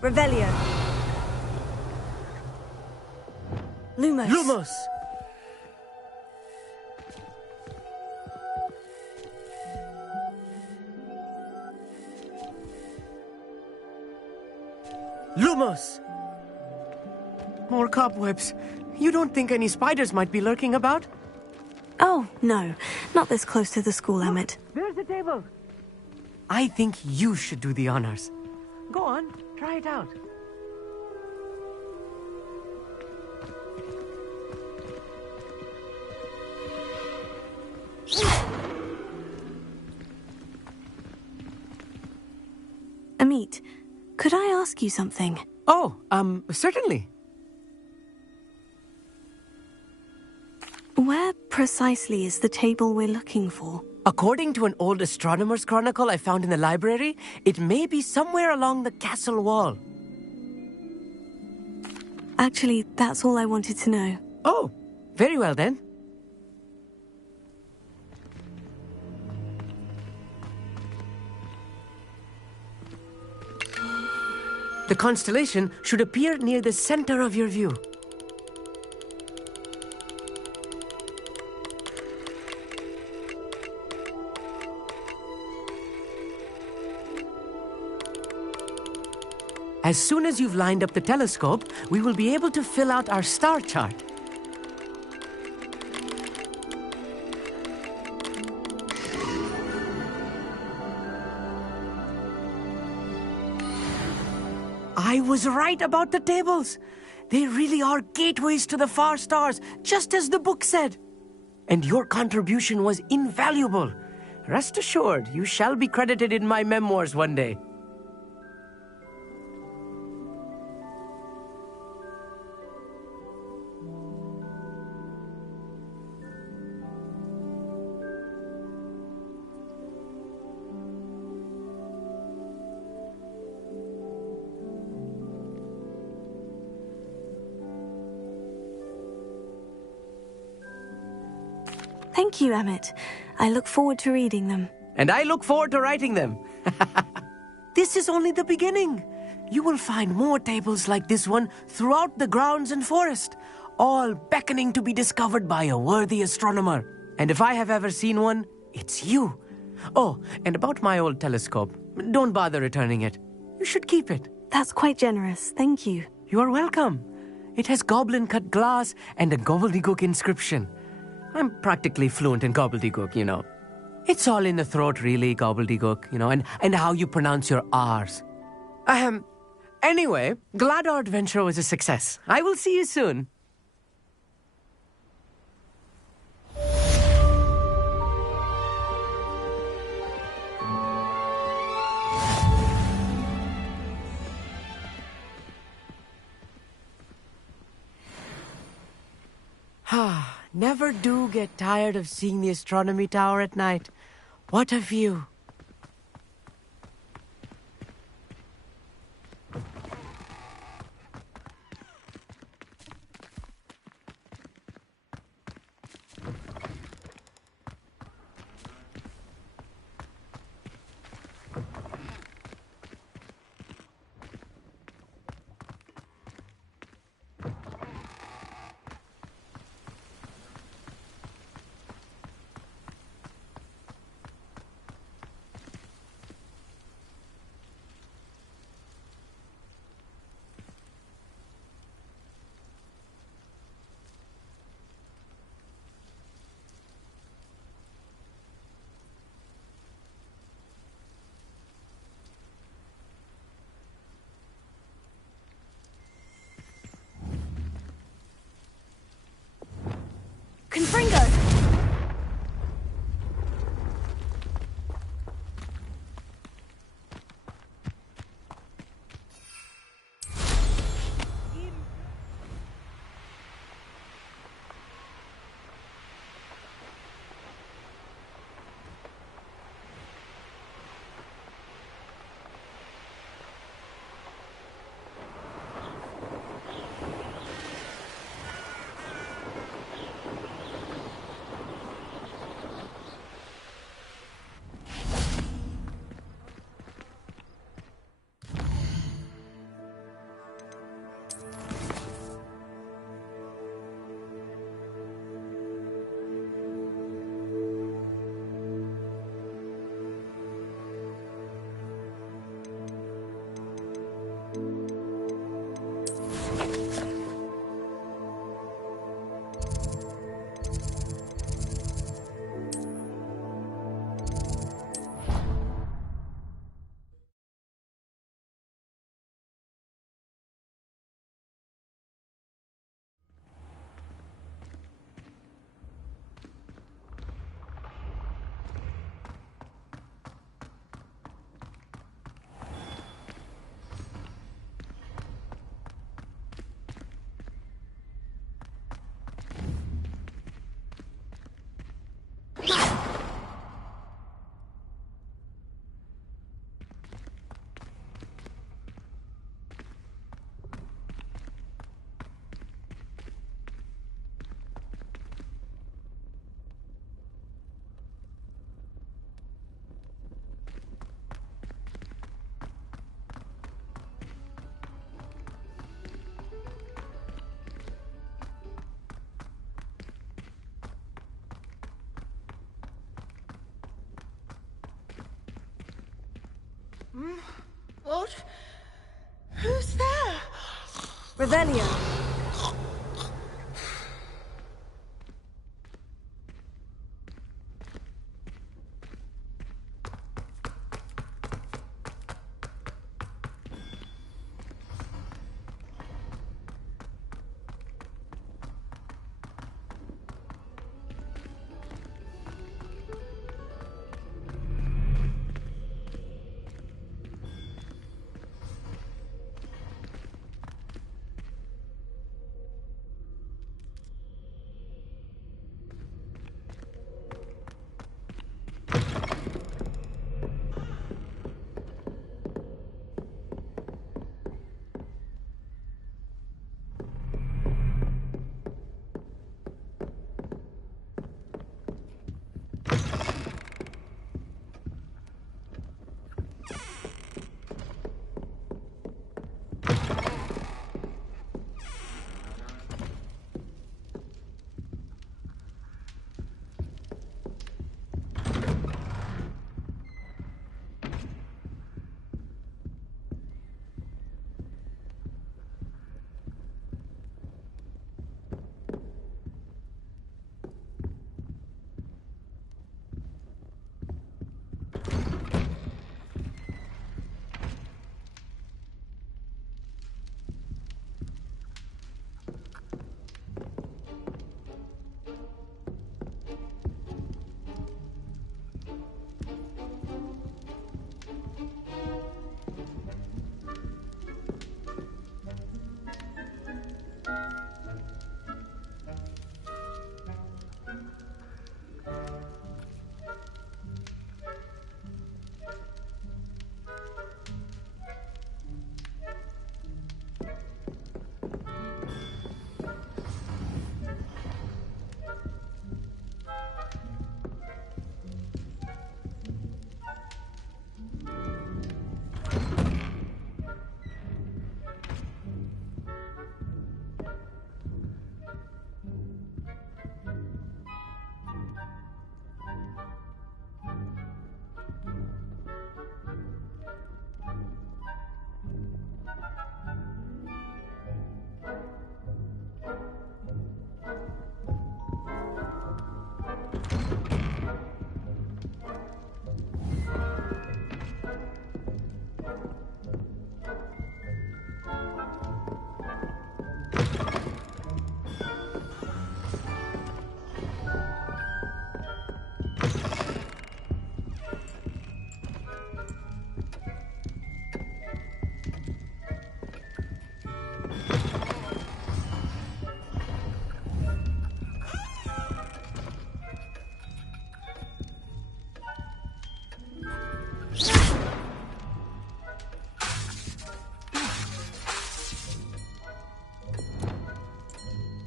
Revelio. Lumos. Lumos! Lumos! More cobwebs. You don't think any spiders might be lurking about? Oh, no. Not this close to the school, Emmett. There's the table. I think you should do the honors. Go on, try it out. Amit, Could I ask you something? Oh, certainly. Where precisely is the table we're looking for? According to an old astronomer's chronicle I found in the library, it may be somewhere along the castle wall. Actually, that's all I wanted to know. Oh, very well then. The constellation should appear near the center of your view. As soon as you've lined up the telescope, we will be able to fill out our star chart. I was right about the tables. They really are gateways to the far stars, just as the book said. And your contribution was invaluable. Rest assured, you shall be credited in my memoirs one day. Thank you, Emmett. I look forward to reading them. And I look forward to writing them. This is only the beginning. You will find more tables like this one throughout the grounds and forest, all beckoning to be discovered by a worthy astronomer. And if I have ever seen one, it's you. Oh, and about my old telescope, don't bother returning it. You should keep it. That's quite generous. Thank you. You are welcome. It has goblin-cut glass and a gobbledygook inscription. I'm practically fluent in gobbledygook, you know. It's all in the throat, really, gobbledygook, you know, and how you pronounce your R's. Anyway, glad our adventure was a success. I will see you soon. Never do get tired of seeing the astronomy tower at night. What a view. What? Who's there? Revelio.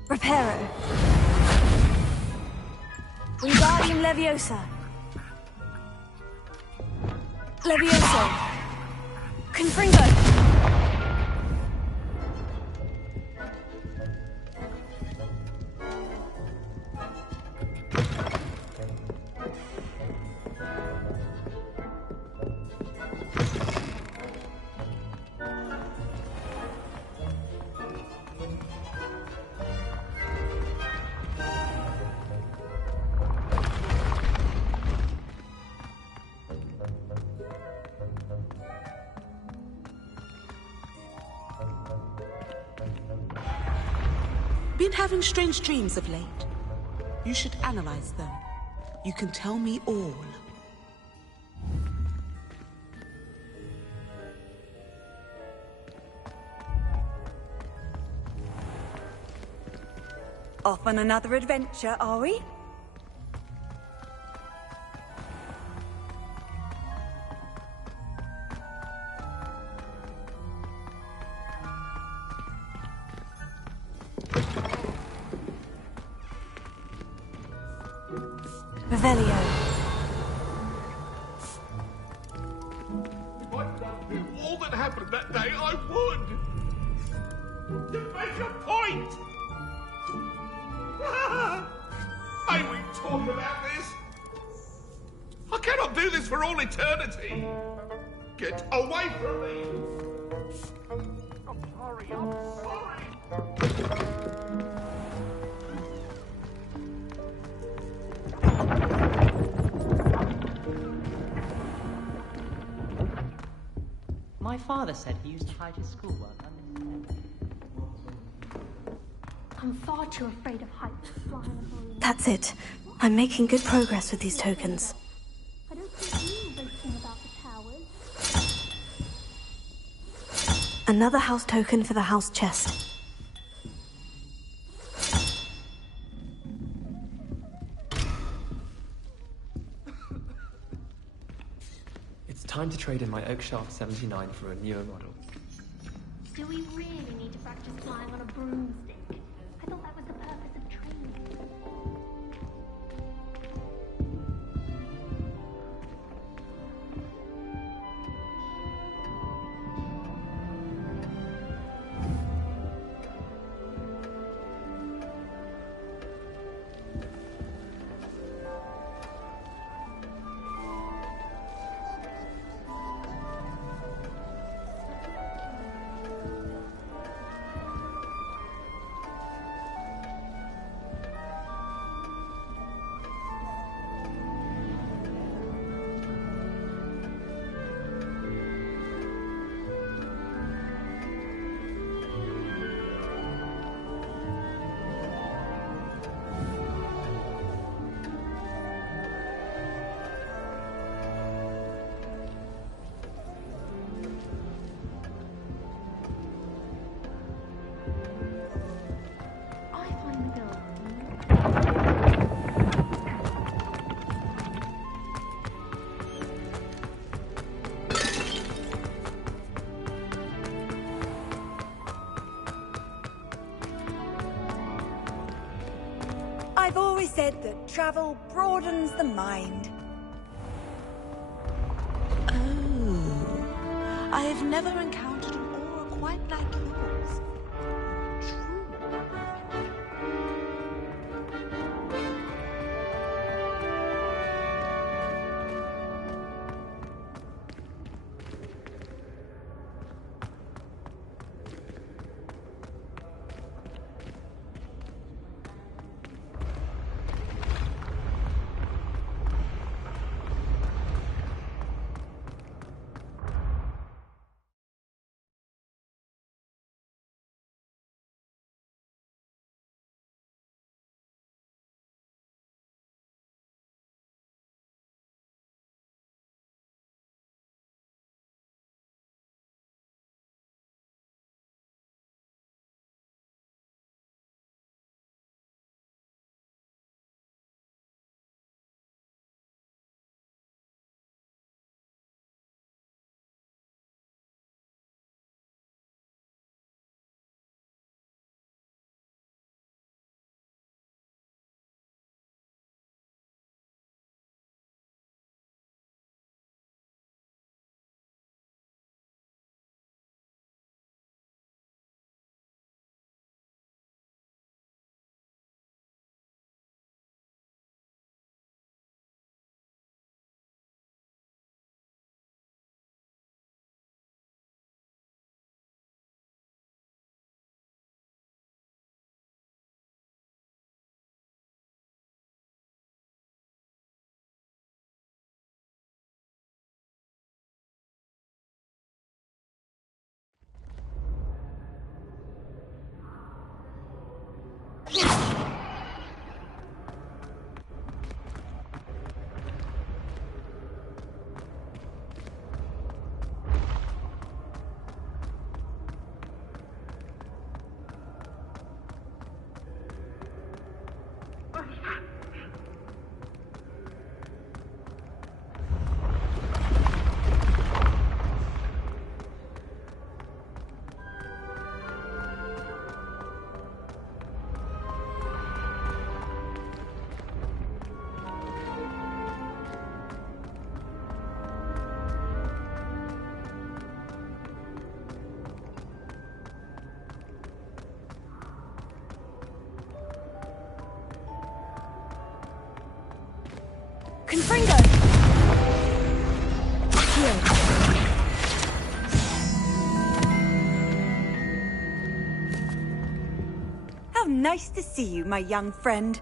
Reparo. Wingardium Leviosa. Levioso. Confringo. Been having strange dreams of late. You should analyze them. You can tell me all. Off on another adventure, are we? Revelio. If I could undo all that happened that day, I would. To make a point. May we talk about this? I cannot do this for all eternity. Get away from me! I'm sorry, I'm sorry. My father said he used to hide his schoolwork under his bed. I'm far too afraid of heights, flying above. That's it. I'm making good progress with these tokens. I don't think you know anything about the towers. Another house token for the house chest. It's time to trade in my Oakshaft 79 for a newer model. Do we really need to practice flying on a broomstick? I thought that was the purpose of training. I've always said that travel broadens the mind. Oh, I have never encountered an aura quite like yours. Confringo! Heal. nice to see you, my young friend.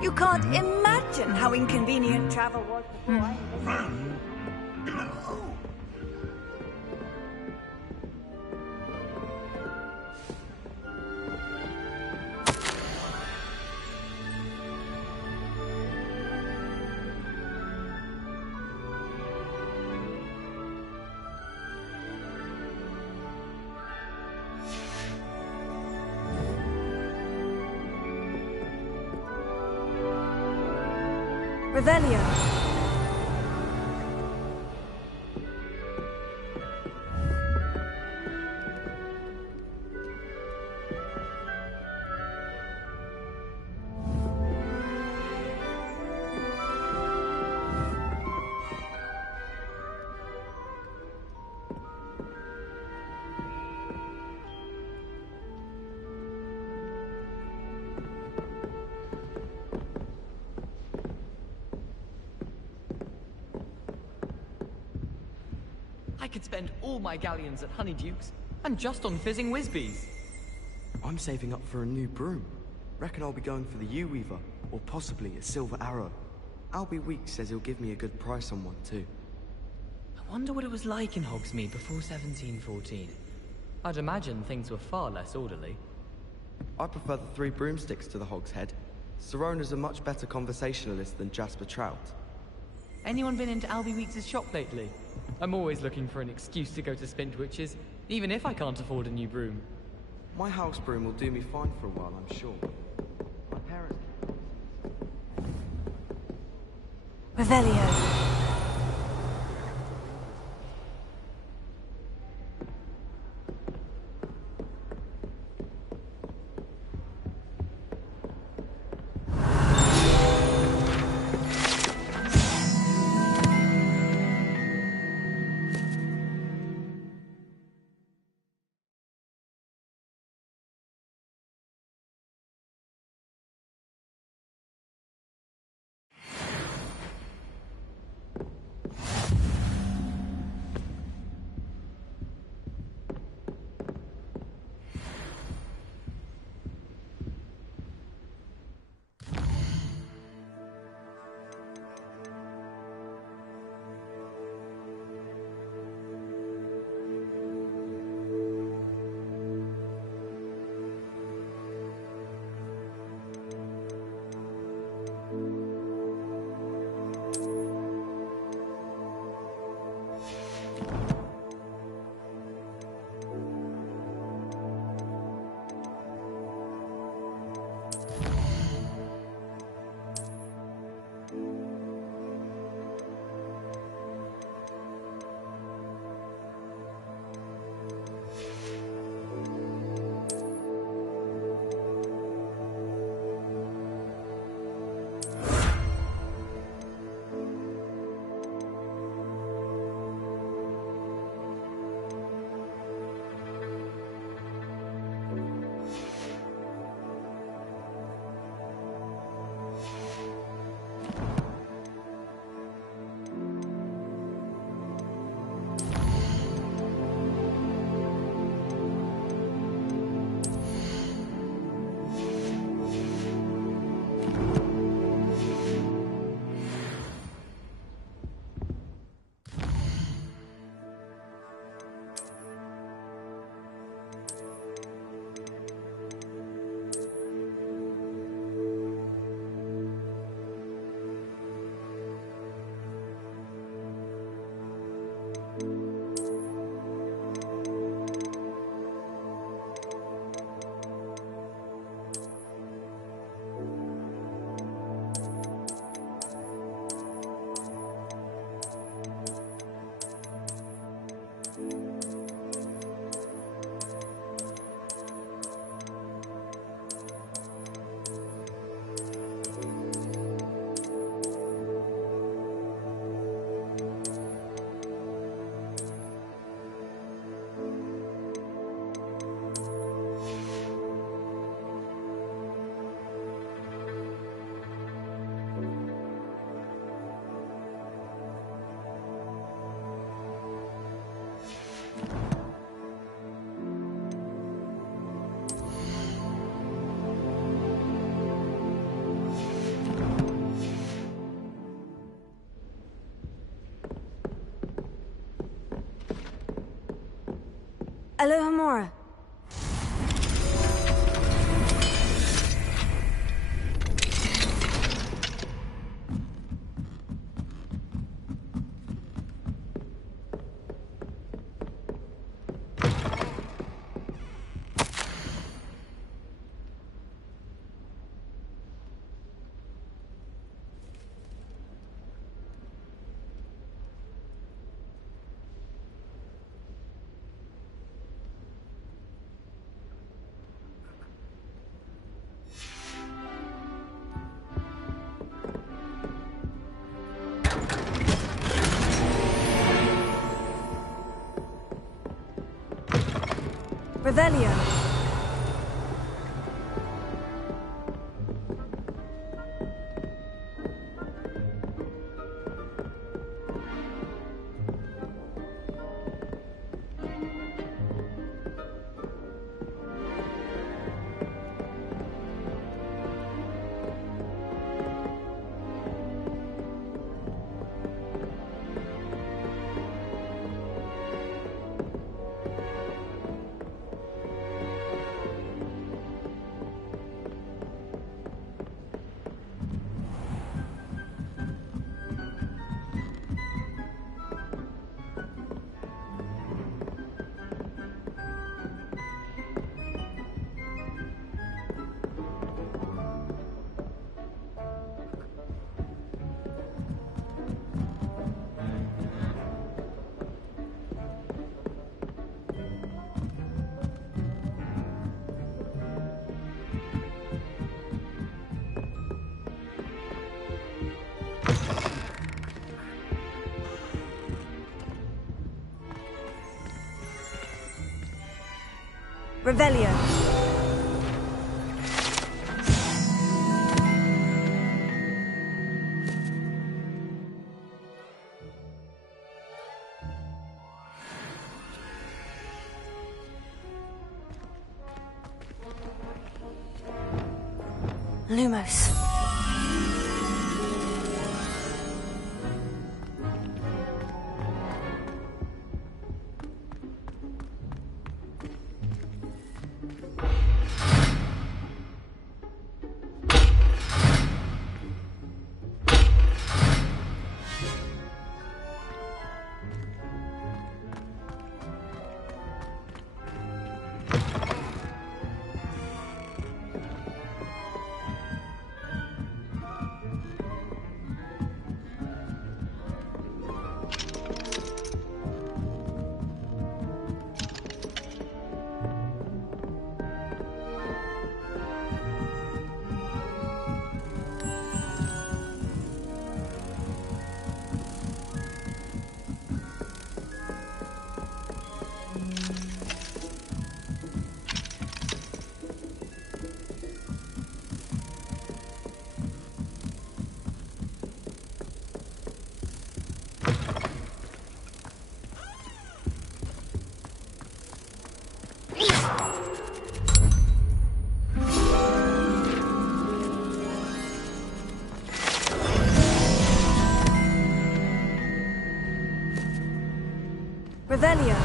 You can't imagine how inconvenient travel was before I enlisted. Revelio. I could spend all my galleons at Honeydukes, and just on fizzing Whizbees. I'm saving up for a new broom. Reckon I'll be going for the U-Weaver, or possibly a Silver Arrow. Albie Weeks says he'll give me a good price on one too. I wonder what it was like in Hogsmeade before 1714. I'd imagine things were far less orderly. I prefer the 3 broomsticks to the Hogshead. Sirona's a much better conversationalist than Jasper Trout. Anyone been into Albie Weeks' shop lately? I'm always looking for an excuse to go to Spintwitch's, even if I can't afford a new broom. My house broom will do me fine for a while, I'm sure. My parents... Revelio. Aloha Mora. Revelio. Revelio. Lumos. Revelio.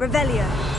Revelio.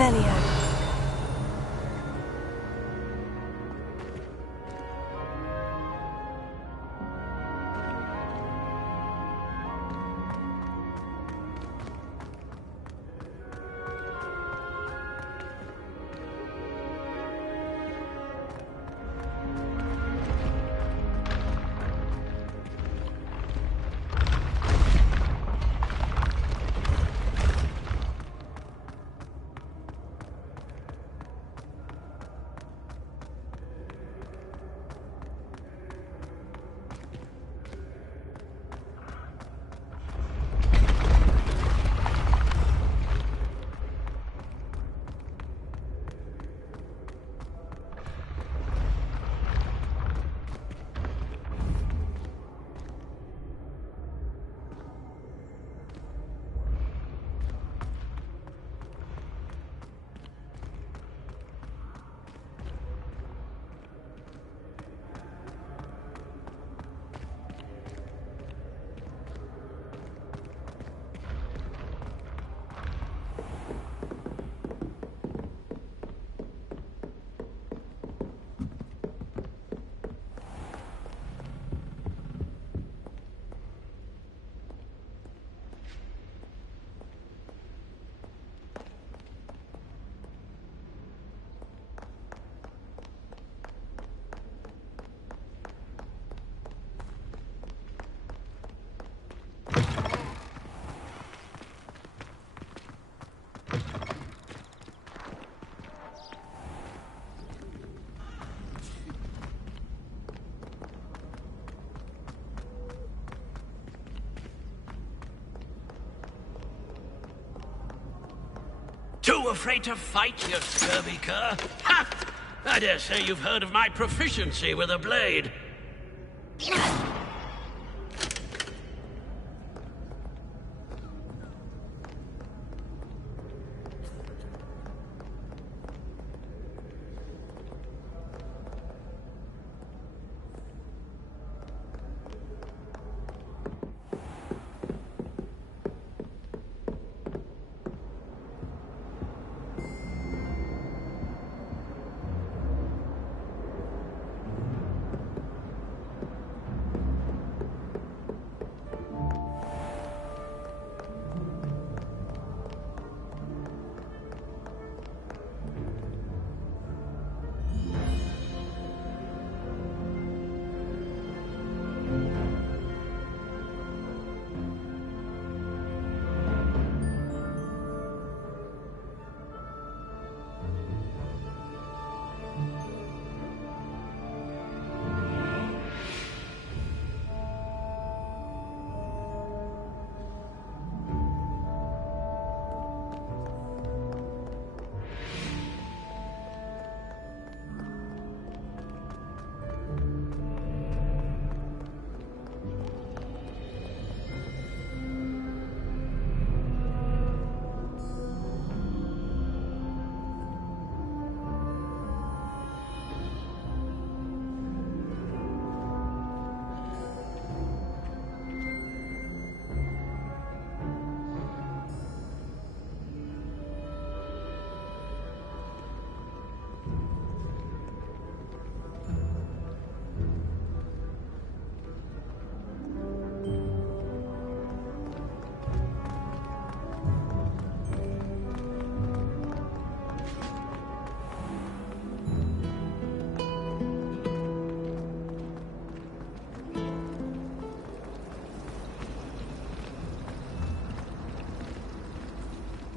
Revelio. Too afraid to fight, you scurvy cur? Ha! I dare say you've heard of my proficiency with a blade.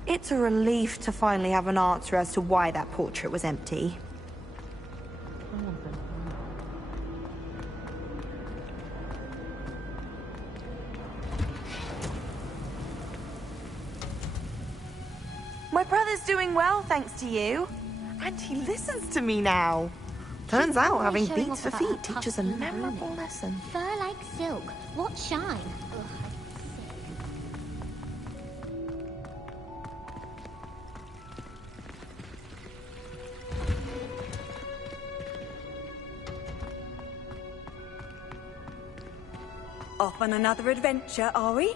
It's a relief to finally have an answer as to why that portrait was empty. My brother's doing well, thanks to you. And he listens to me now. Turns out having beats for feet teaches a memorable lesson. Fur like silk. What shine? Off on another adventure, are we?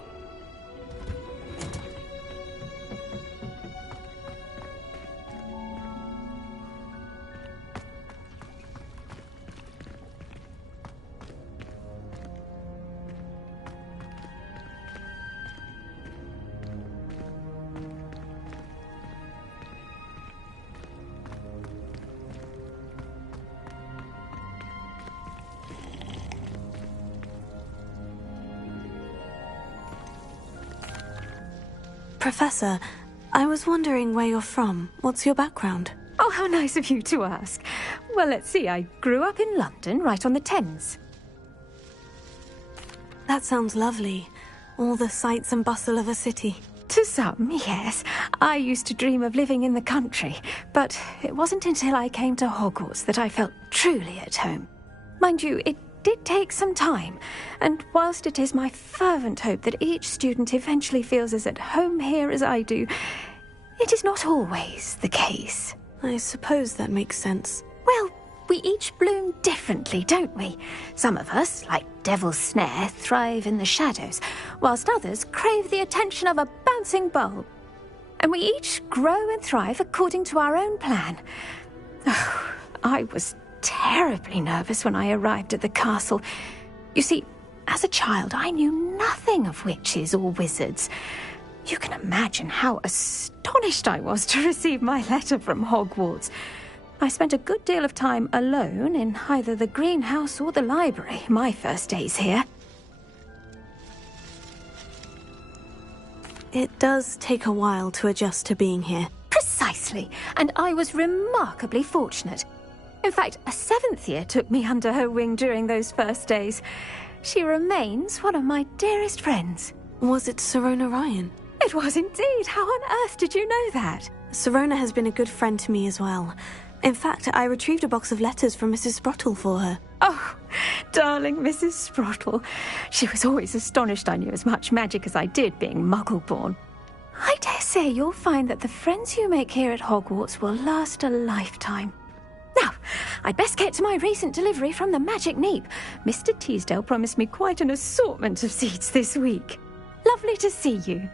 Professor, I was wondering where you're from. What's your background? Oh, how nice of you to ask. Well, let's see. I grew up in London, right on the Thames. That sounds lovely. All the sights and bustle of a city. To some, yes. I used to dream of living in the country, but it wasn't until I came to Hogwarts that I felt truly at home. Mind you, it did take some time, and whilst it is my fervent hope that each student eventually feels as at home here as I do, it is not always the case. I suppose that makes sense. Well, we each bloom differently, don't we? Some of us, like Devil's Snare, thrive in the shadows, whilst others crave the attention of a bouncing bulb. And we each grow and thrive according to our own plan. Oh, I was terribly nervous when I arrived at the castle. You see, as a child, I knew nothing of witches or wizards. You can imagine how astonished I was to receive my letter from Hogwarts. I spent a good deal of time alone in either the greenhouse or the library my first days here. It does take a while to adjust to being here. Precisely, and I was remarkably fortunate. In fact, a 7th year took me under her wing during those first days. She remains one of my dearest friends. Was it Sirona Ryan? It was indeed. How on earth did you know that? Sirona has been a good friend to me as well. In fact, I retrieved a box of letters from Mrs. Sprottle for her. Oh, darling Mrs. Sprottle. She was always astonished I knew as much magic as I did, being Muggle-born. I dare say you'll find that the friends you make here at Hogwarts will last a lifetime. Now, I'd best get to my recent delivery from the Magic Neep. Mr. Teasdale promised me quite an assortment of seeds this week. Lovely to see you.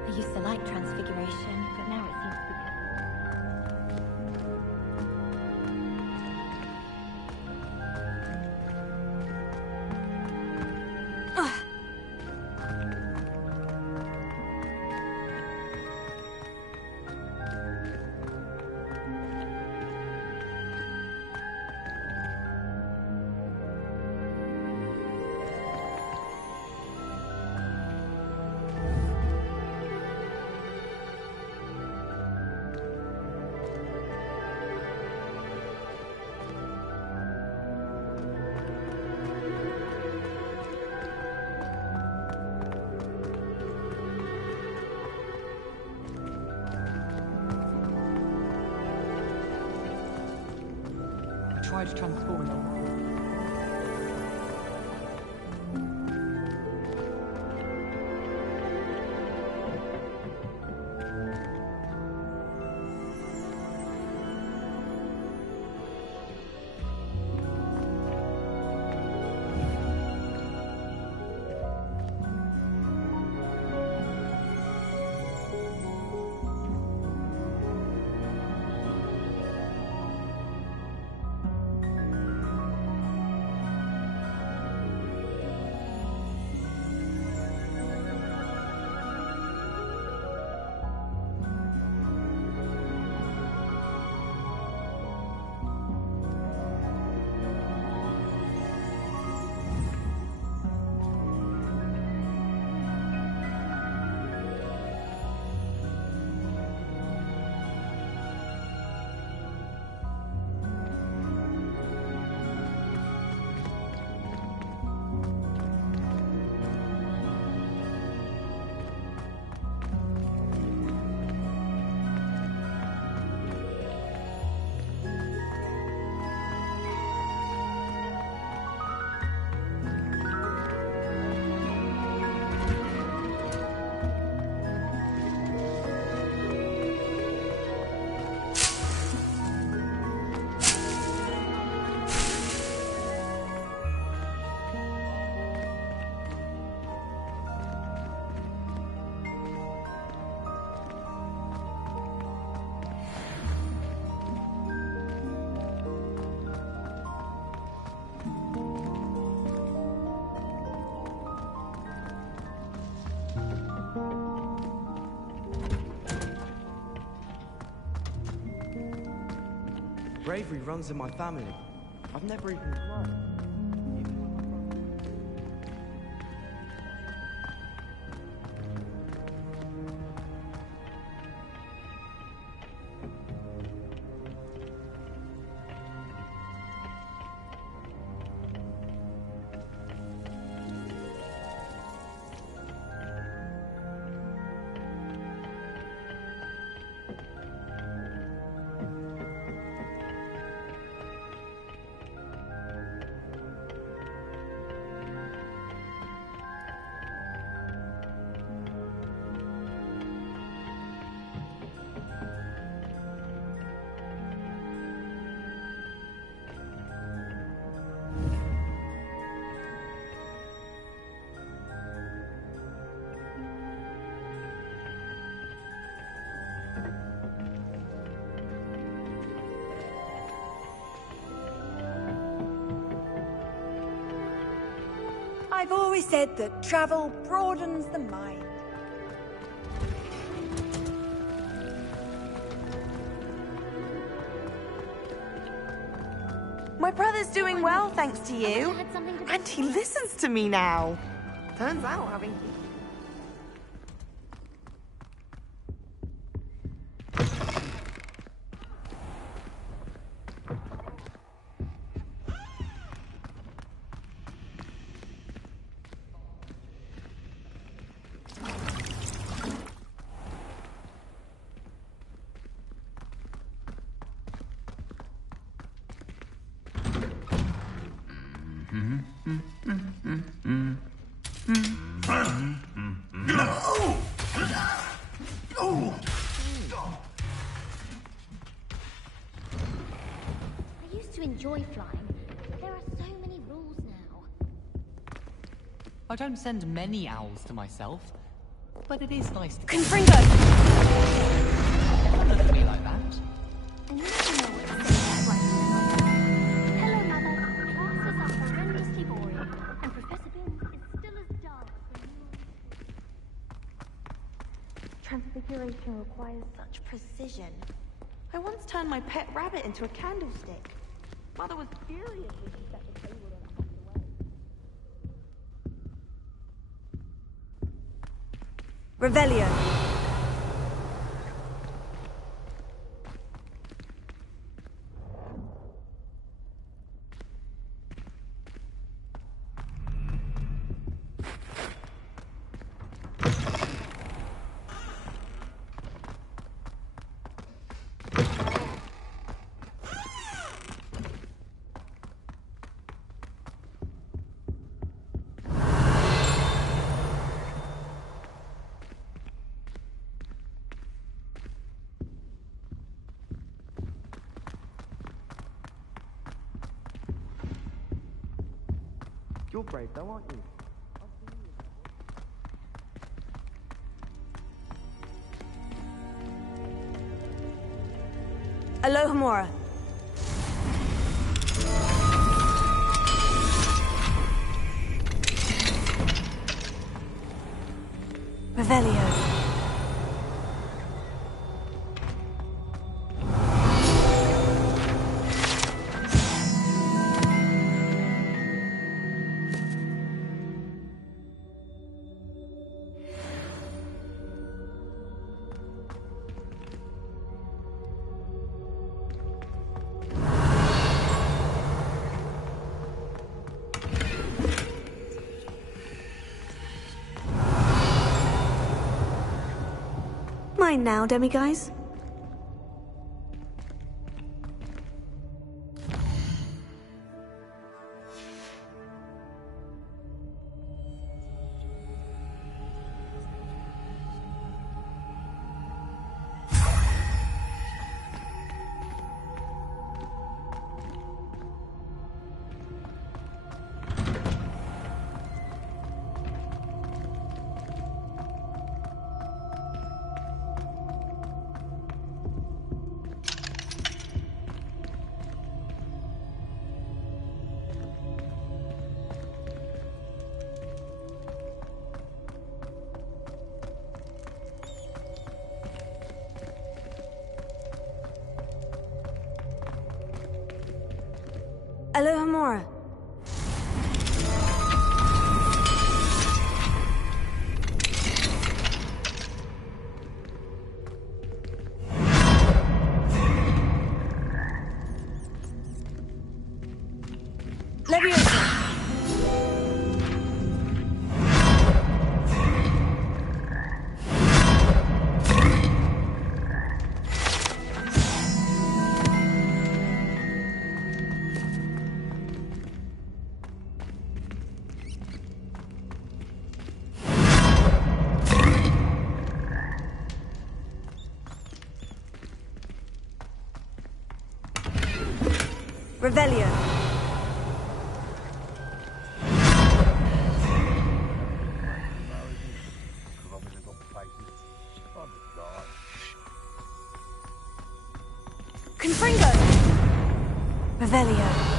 I used to like Transfiguration, but now it seems to be... Tried transforming. Bravery runs in my family. I've never even cried. I've always said that travel broadens the mind. My brother's doing well, thanks to you. And he listens to me now. Turns out having... I used to enjoy flying, but there are so many rules now. I don't send many owls to myself, but it is nice to... Confringo! Don't look at me like that. And you never know what to say right now. Hello, Mother. Classes are horrendously boring, and Professor Binns is still as dull as when you... Transfiguration requires such precision. I once turned my pet rabbit into a candlestick. Mother was furious when she set the table and I walked away. Revelio. You're brave though, aren't you? Alohomora. Revelio. Mine now, demiguise. Gamora. Leviosa. Revelio. Confringo. Revelio.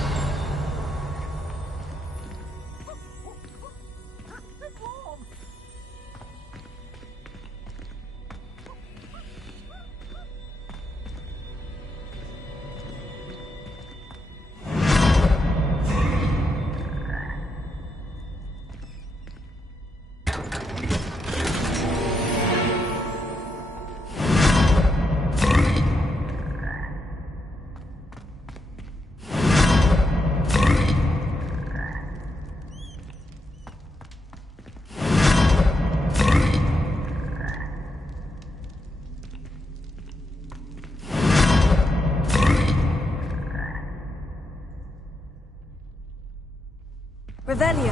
Revelio.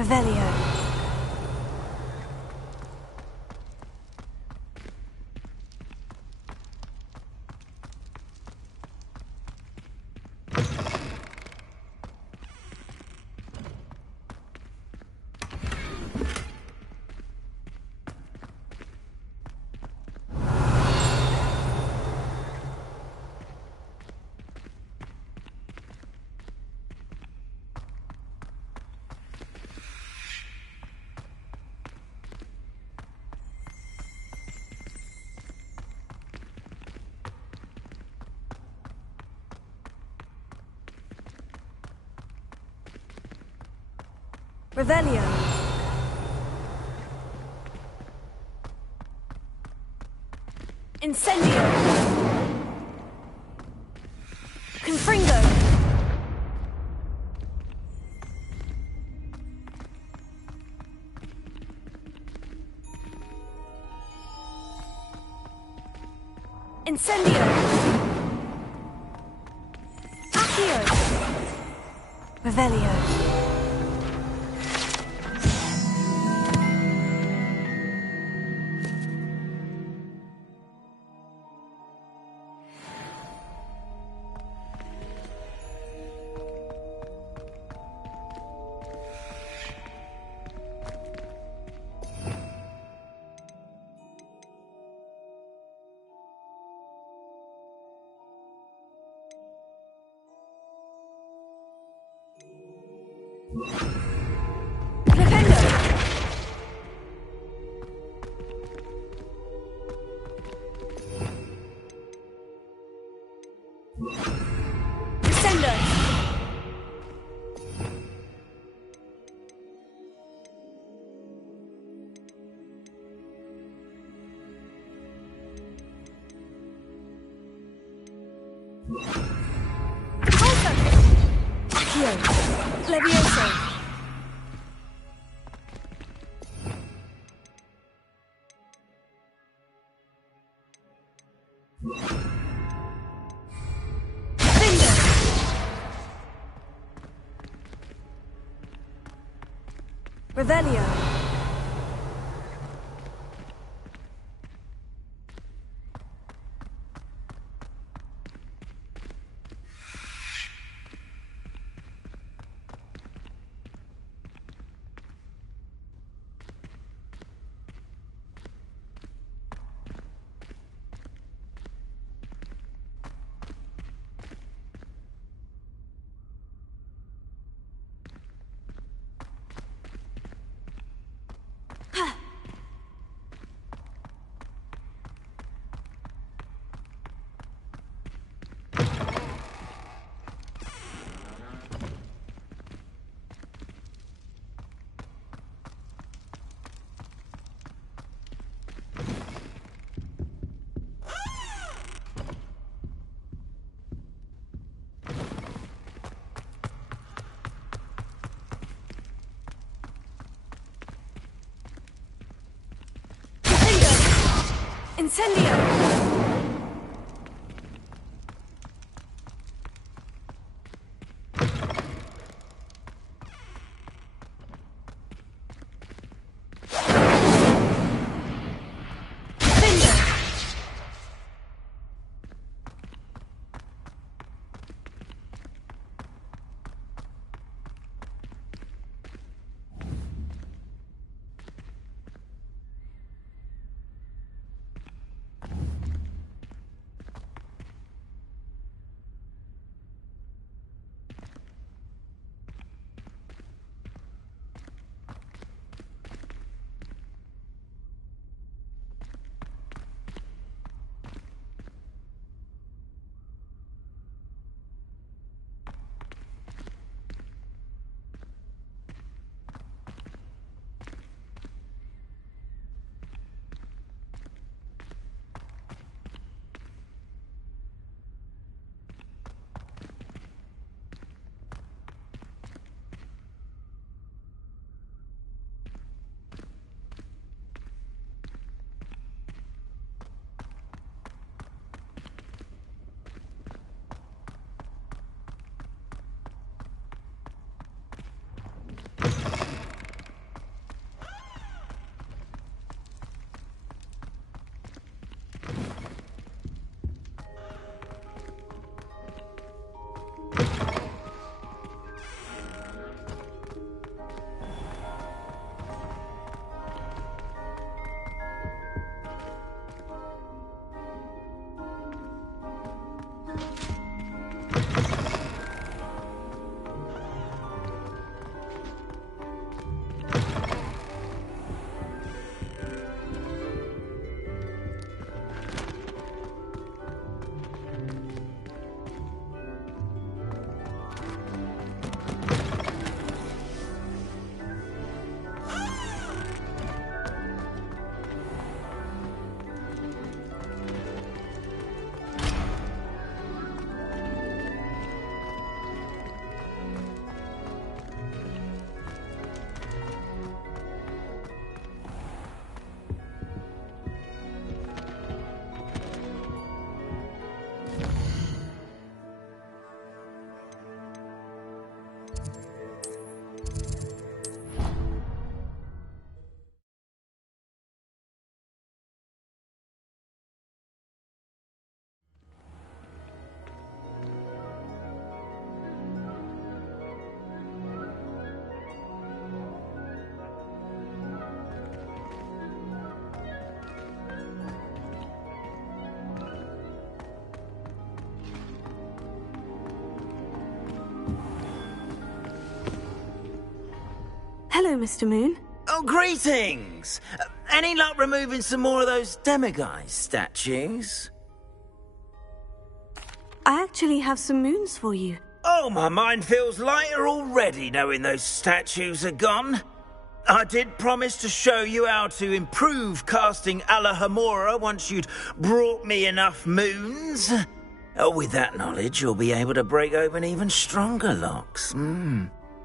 Revelio. Revelio. Incendio. Confringo. Incendio. Accio. Revelio. Descendo! Levioso! Revelio! Incendio! Hello, Mr. Moon. Oh, greetings! Any luck removing some more of those demiguise statues? I actually have some moons for you. Oh, my mind feels lighter already knowing those statues are gone. I did promise to show you how to improve casting Alohomora once you'd brought me enough moons. With that knowledge, you'll be able to break open even stronger locks.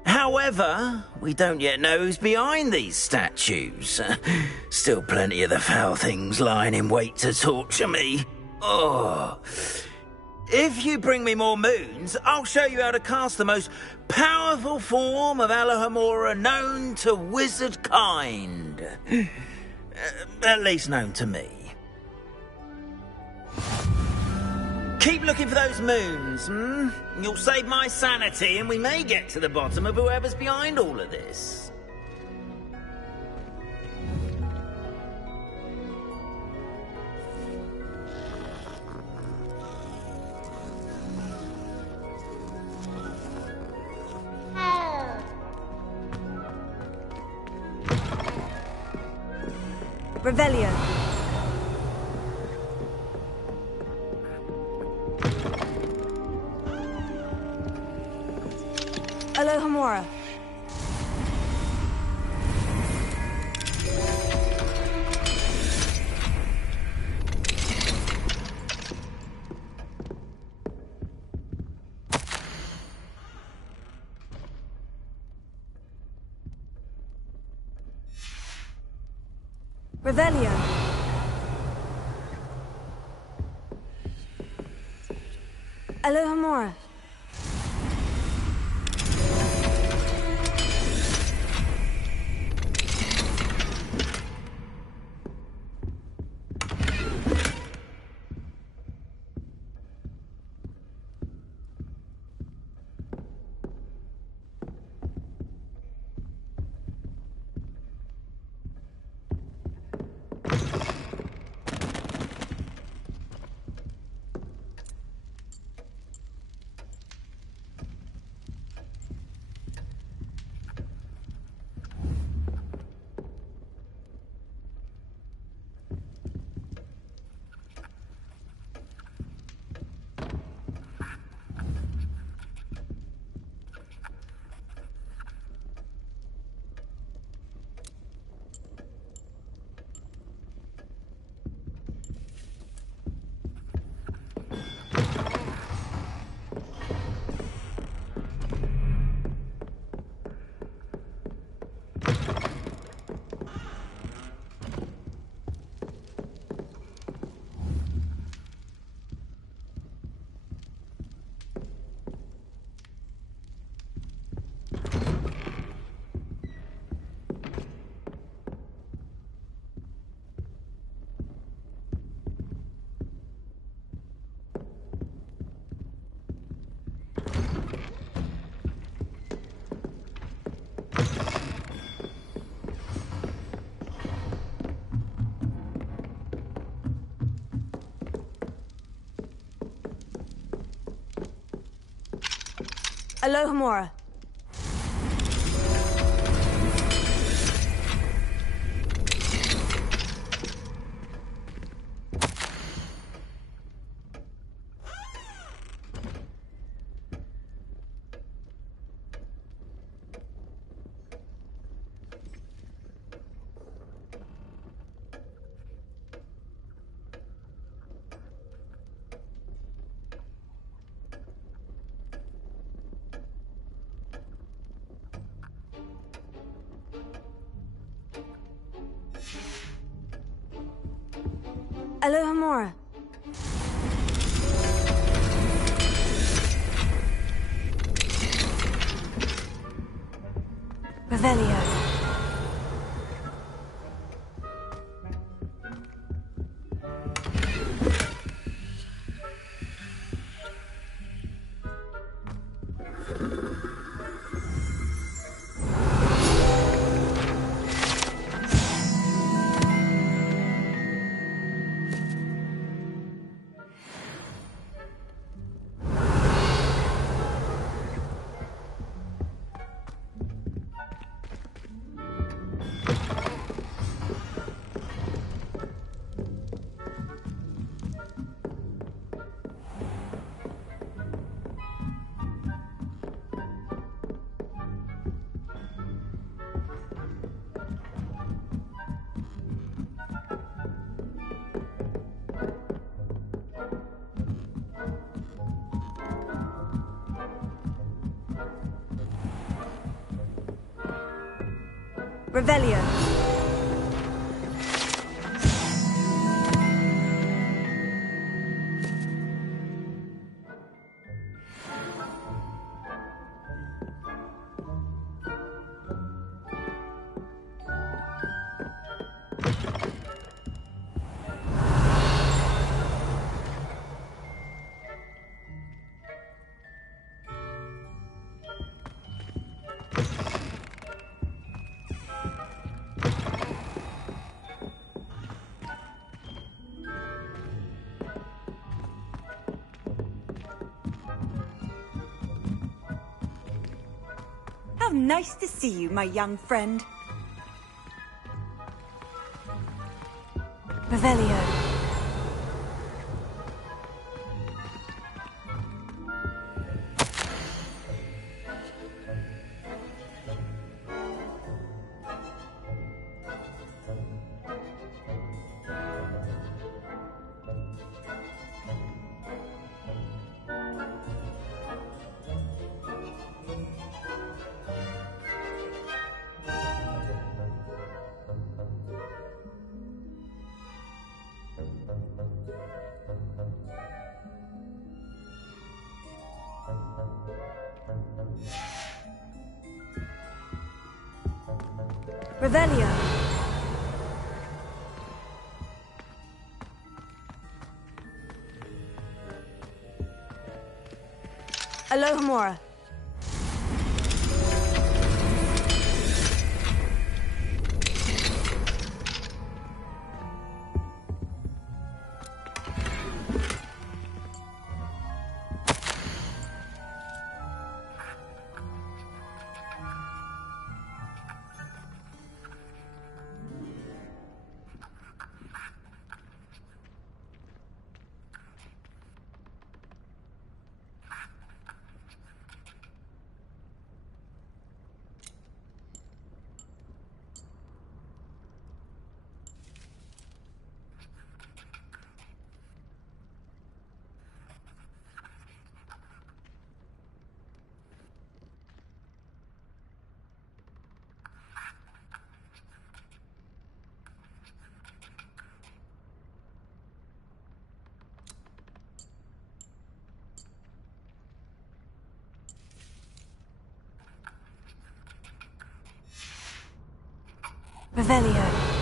However, we don't yet know who's behind these statues. Still plenty of the foul things lying in wait to torture me. Oh. If you bring me more moons, I'll show you how to cast the most powerful form of Alohomora known to wizard kind. At least known to me. Keep looking for those moons, You'll save my sanity and we may get to the bottom of whoever's behind all of this. Revelio. Alohomora. Revelio. Alohomora. Alohomora. Alohomora. Revelio. Revelio. How nice to see you, my young friend. Revelio. Revelio. Alohomora. Revelio.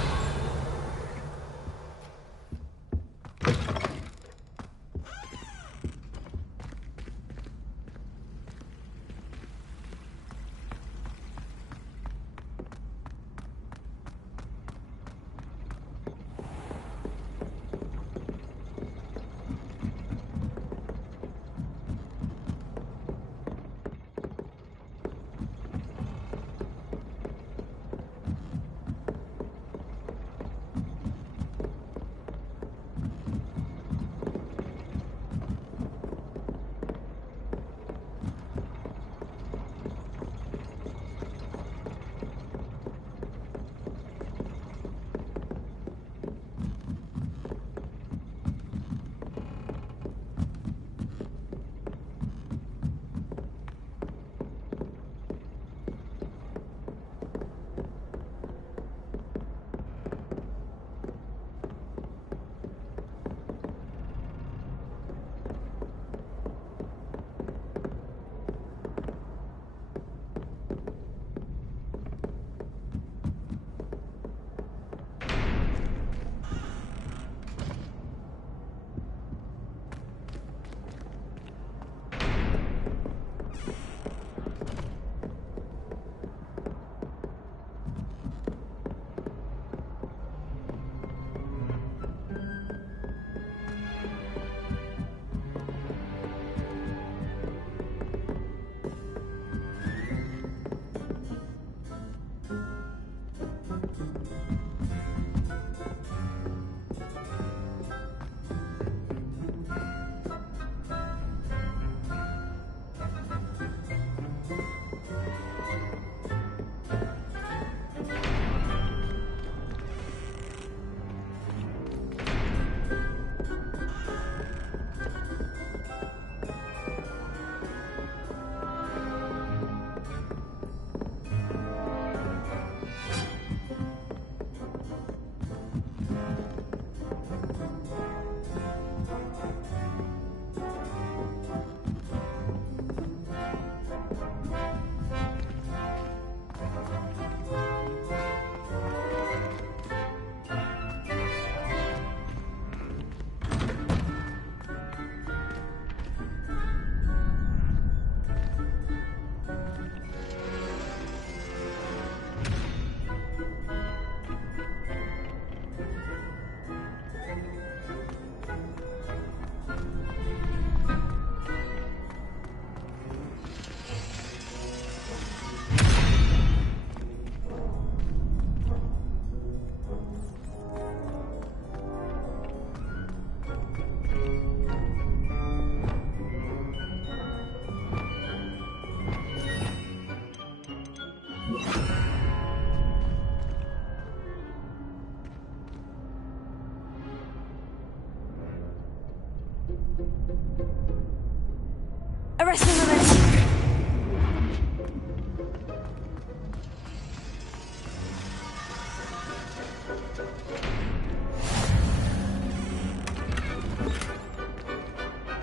rest of the list.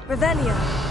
Revelio.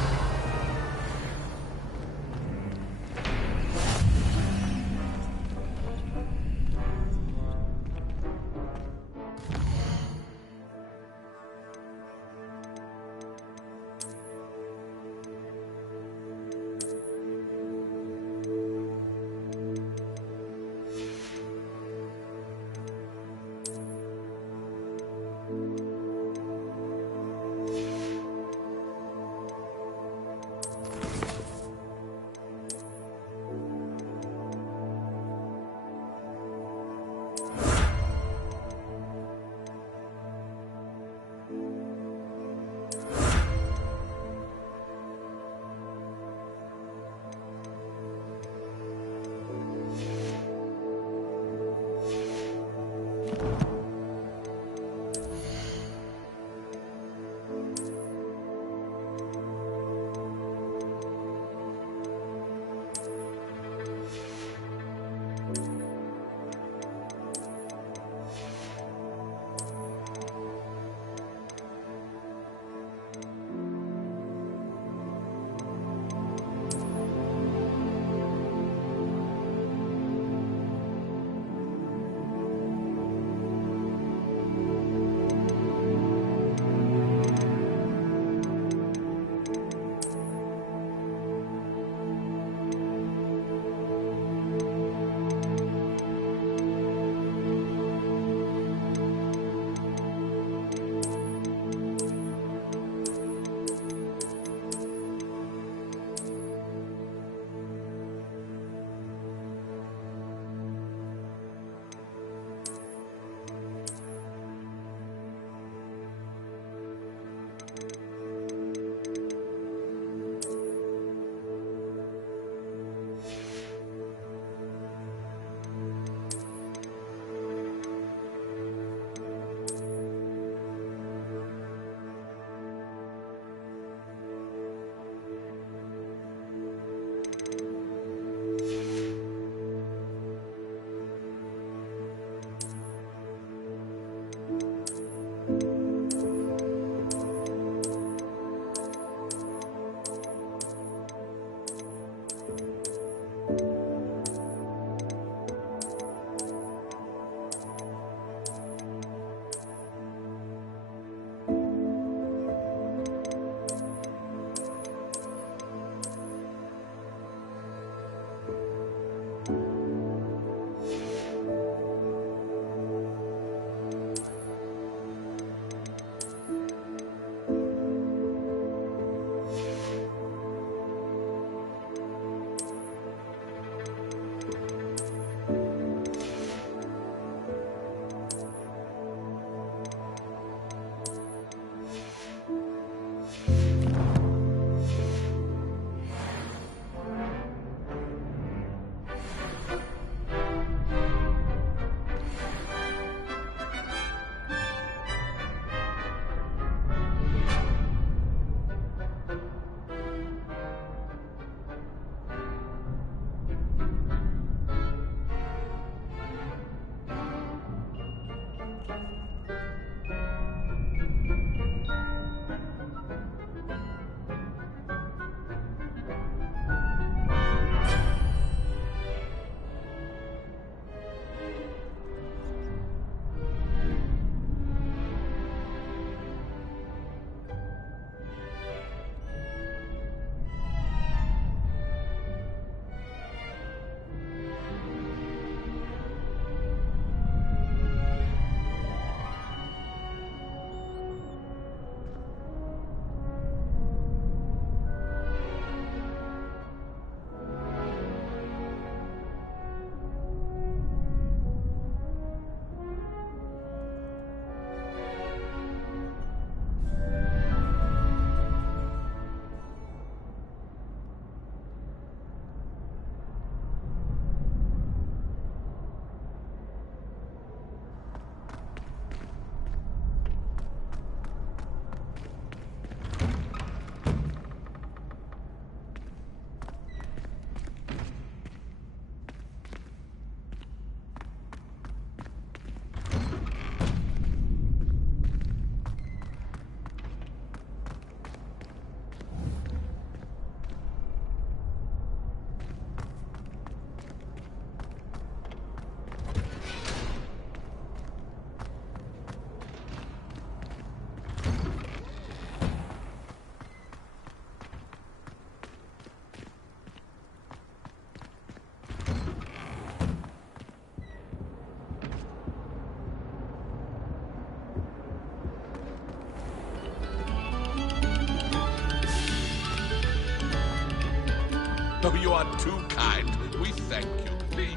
Oh, you are too kind. We thank you, please.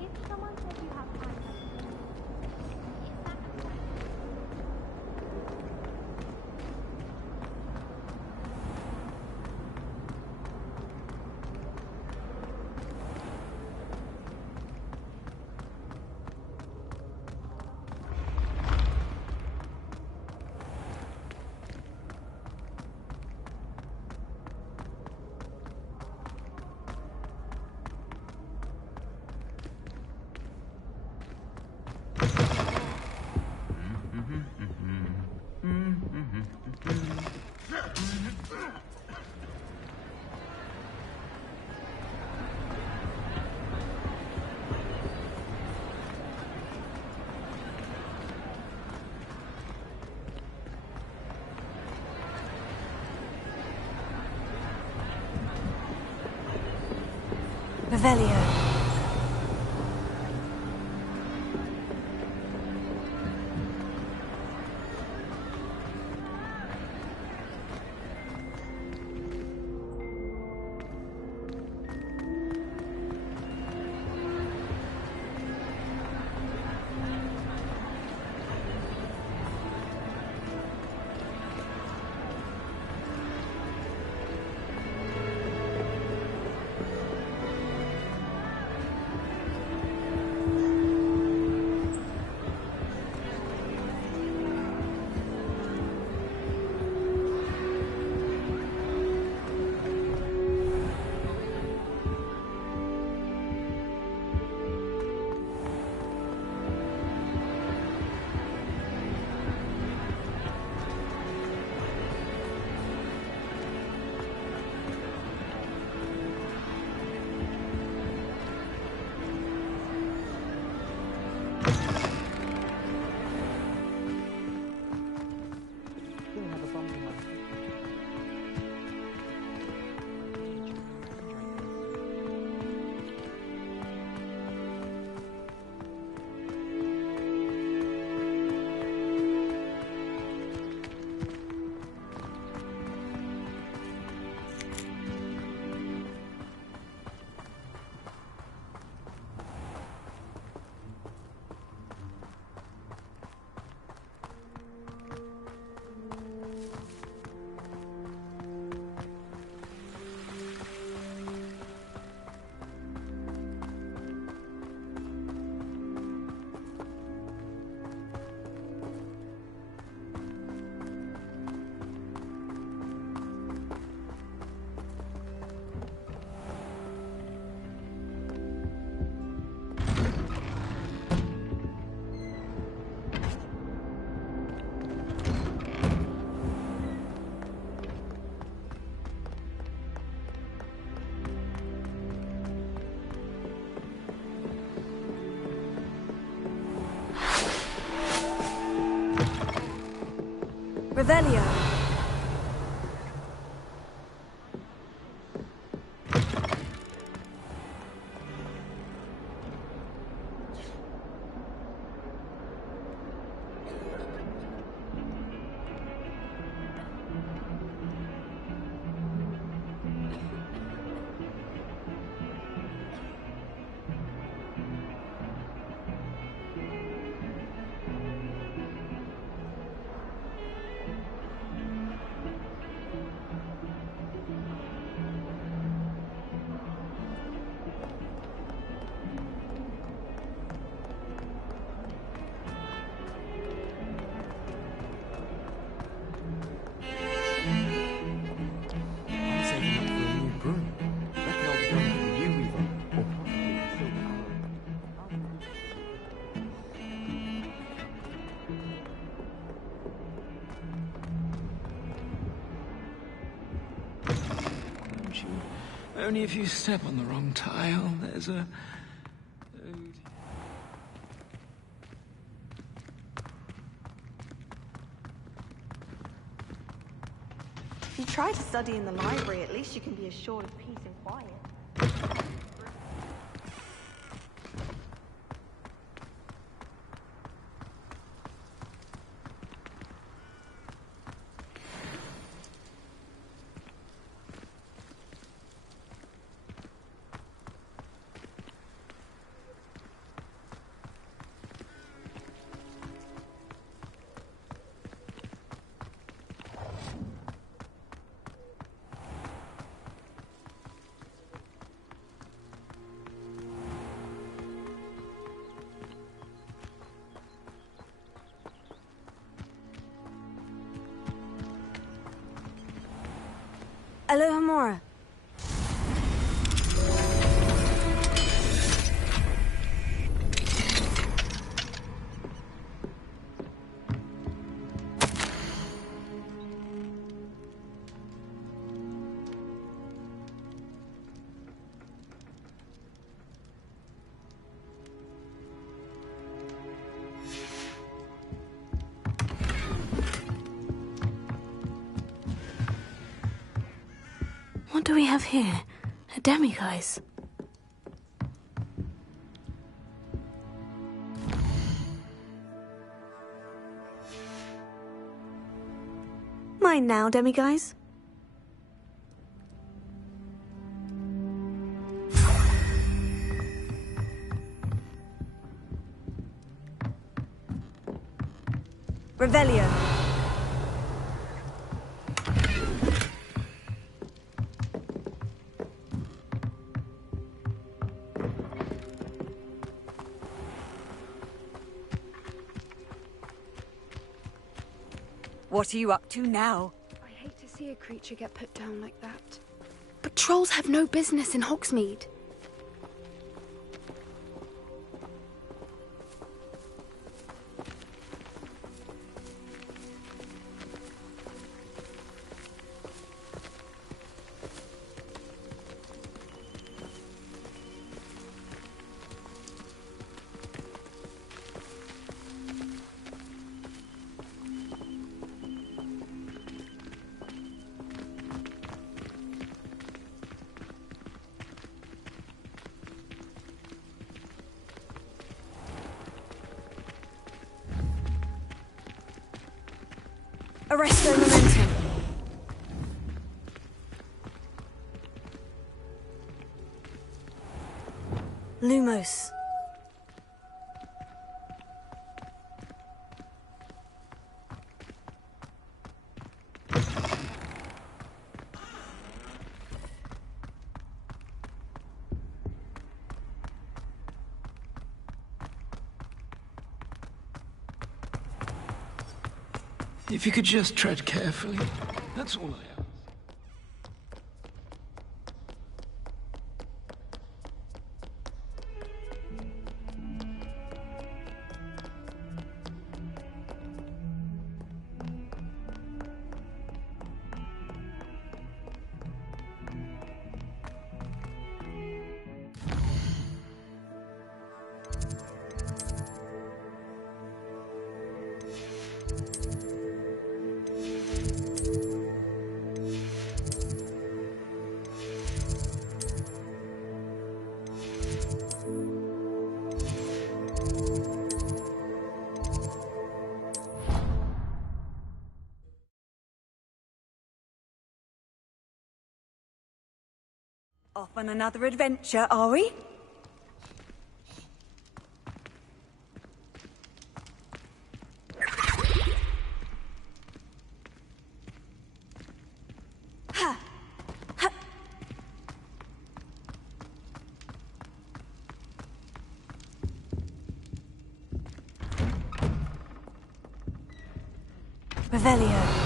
If someone says you have time left, Revelio. Revelio. Only if you step on the wrong tile, there's a... If you try to study in the library, at least you can be assured of peace and quiet. Alohomora. What do we have here? A demiguise. Mine now, demiguise. Revelio. What are you up to now? I hate to see a creature get put down like that. But trolls have no business in Hogsmeade. Arresto momentum. Lumos. If you could just tread carefully, that's all I ask. Off on another adventure, are we? Ha! Ha! Revelio.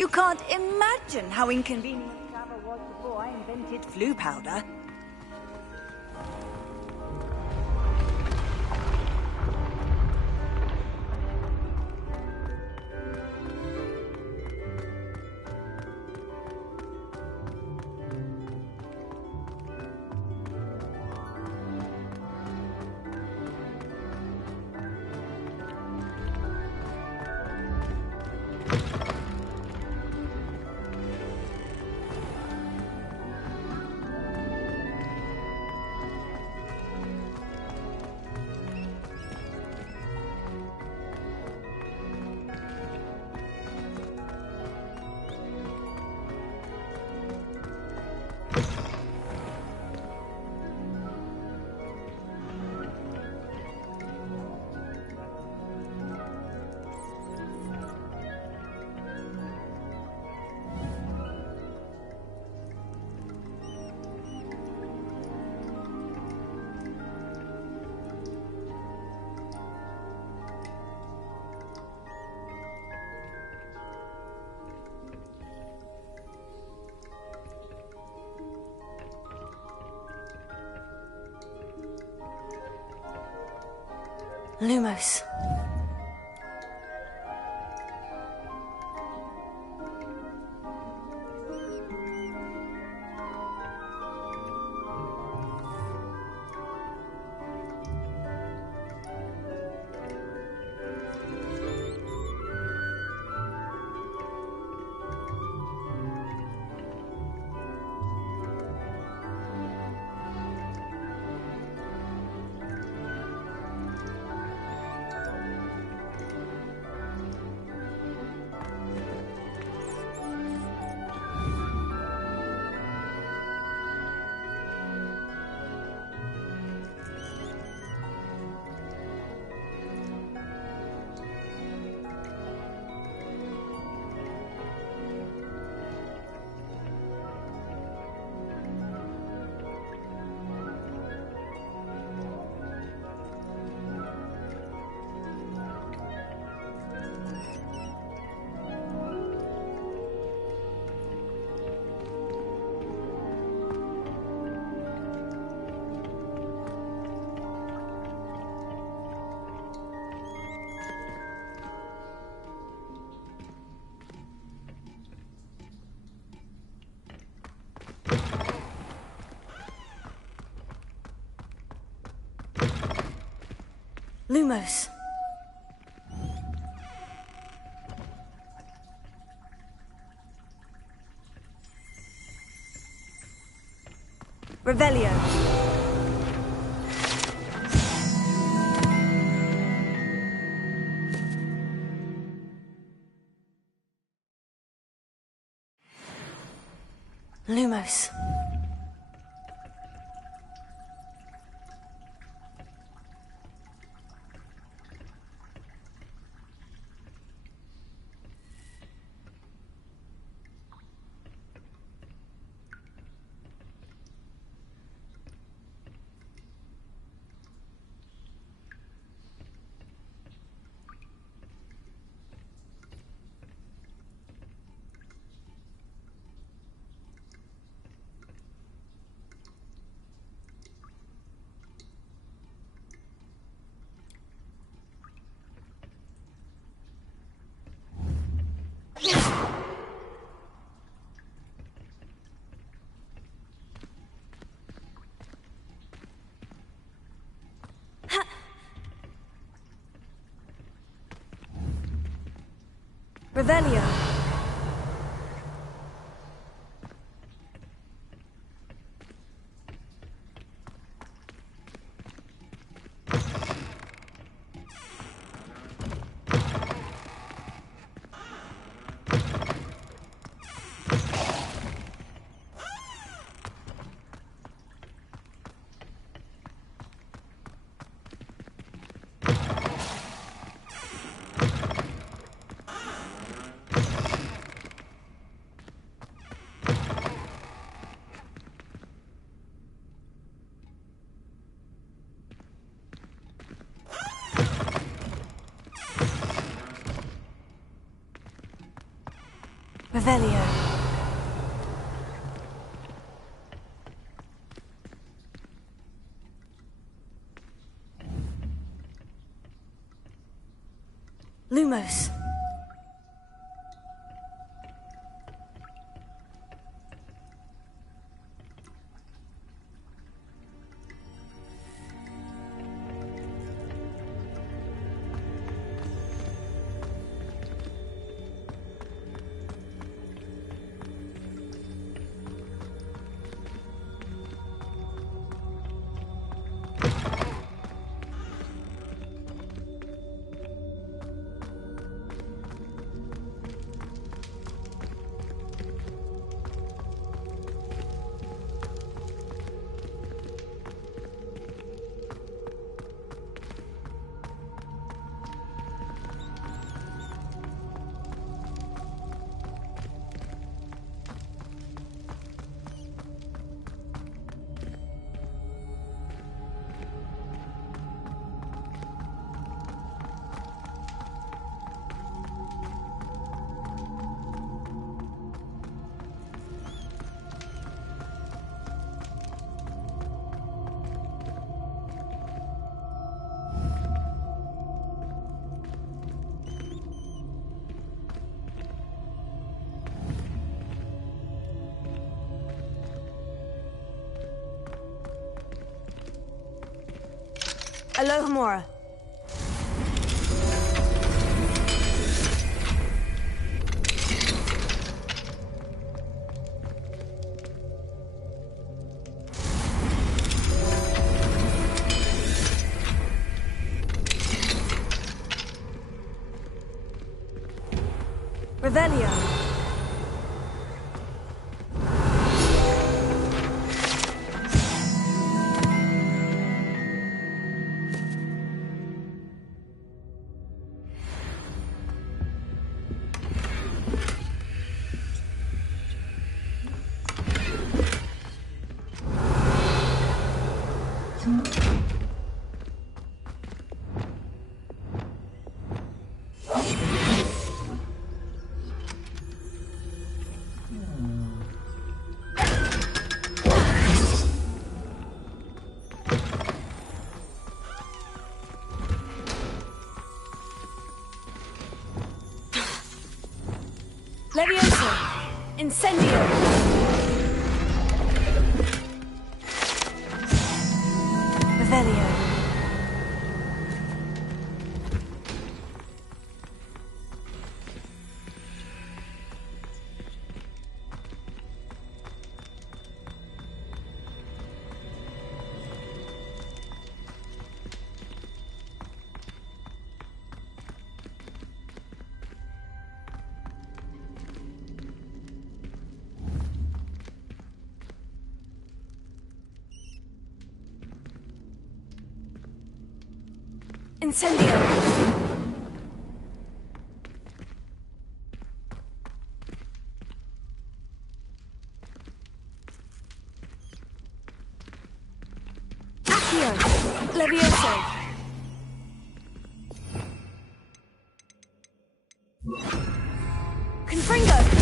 You can't imagine how inconvenient travel was before I invented flu powder. Lumos. Lumos. Revelio. Lumos. Revelio. Revelio. Lumos. Alohomora. Revelio. Levioso! Incendio! Revelio. Incendio! Accio! Levioso! Confringo!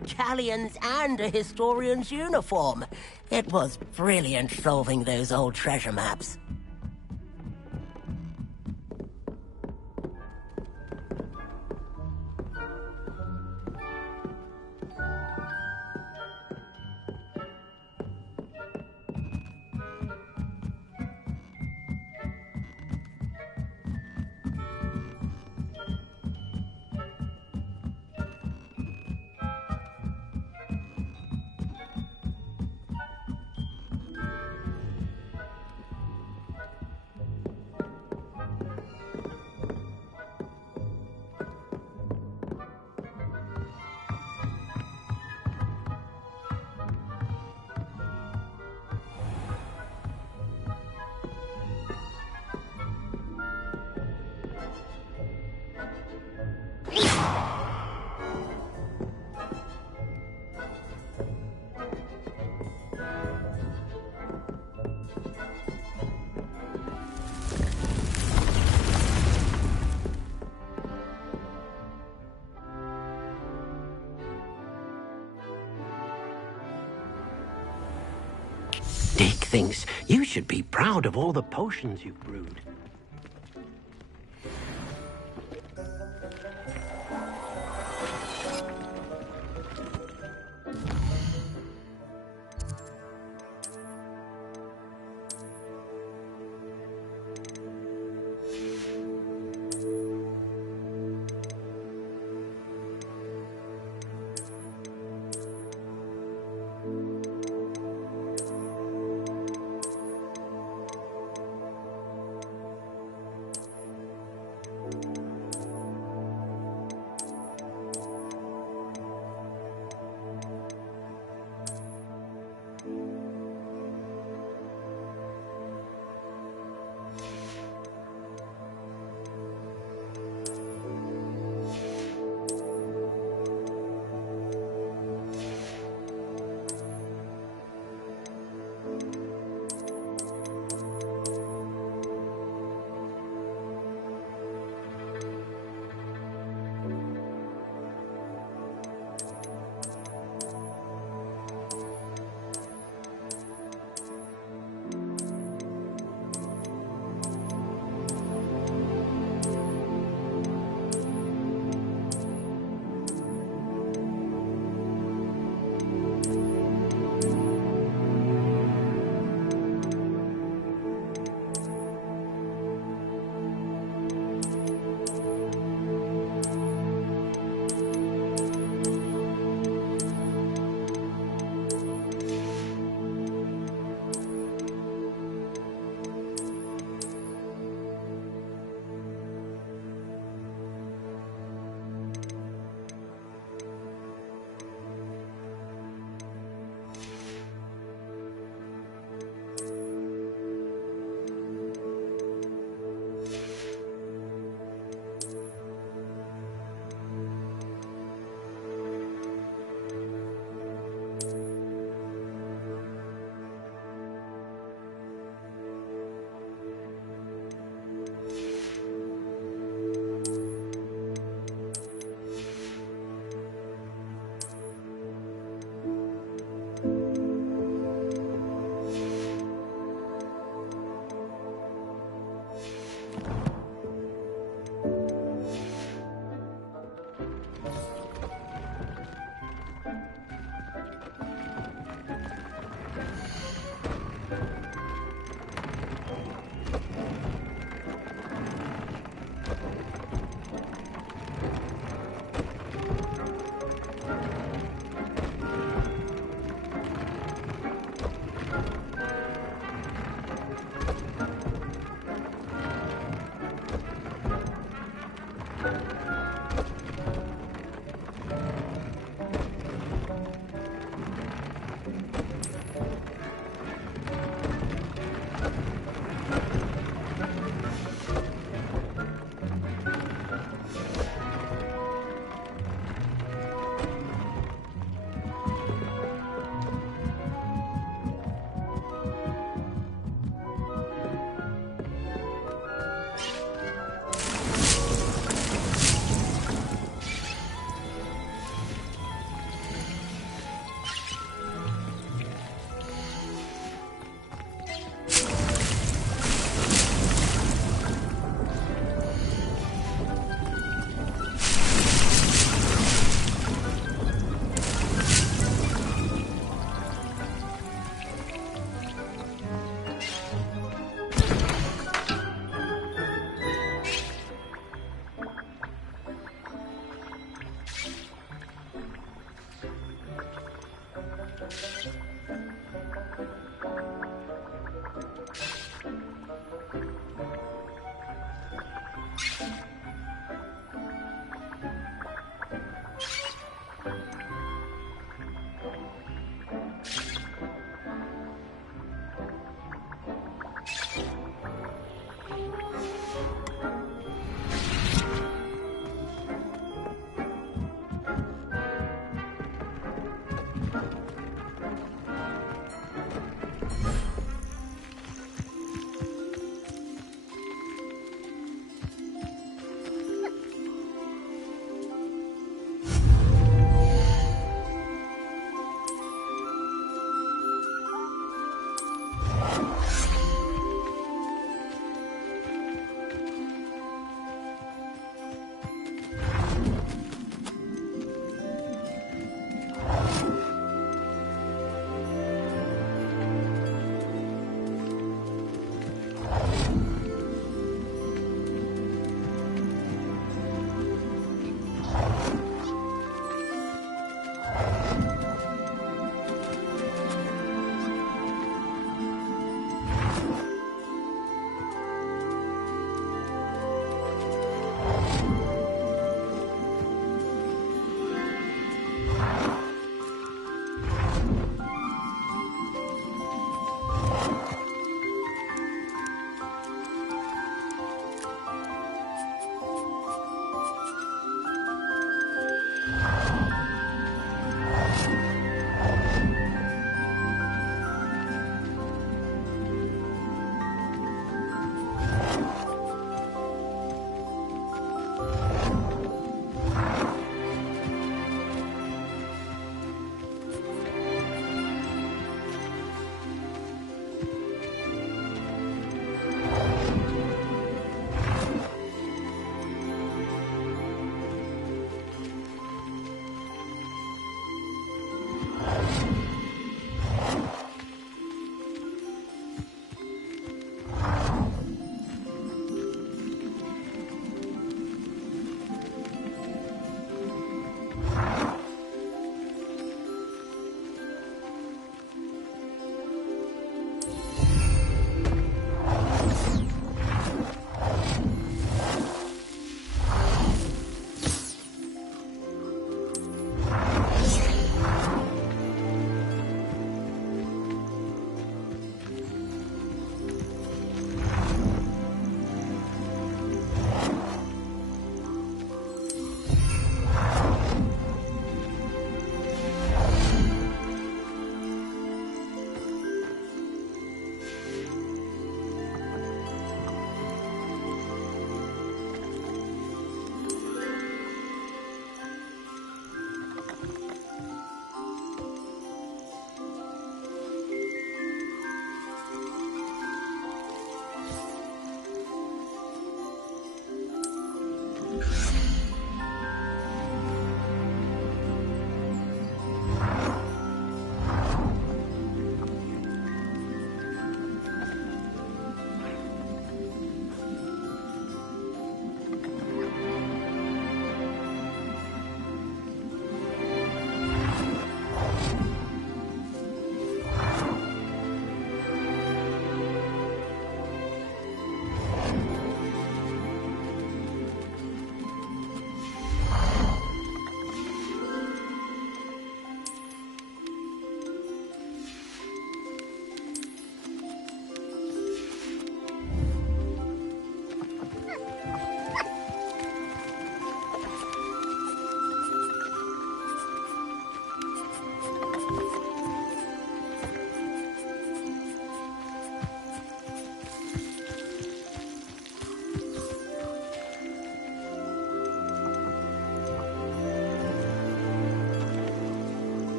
with galleons and a historian's uniform. It was brilliant solving those old treasure maps. Dick thinks you should be proud of all the potions you've brewed.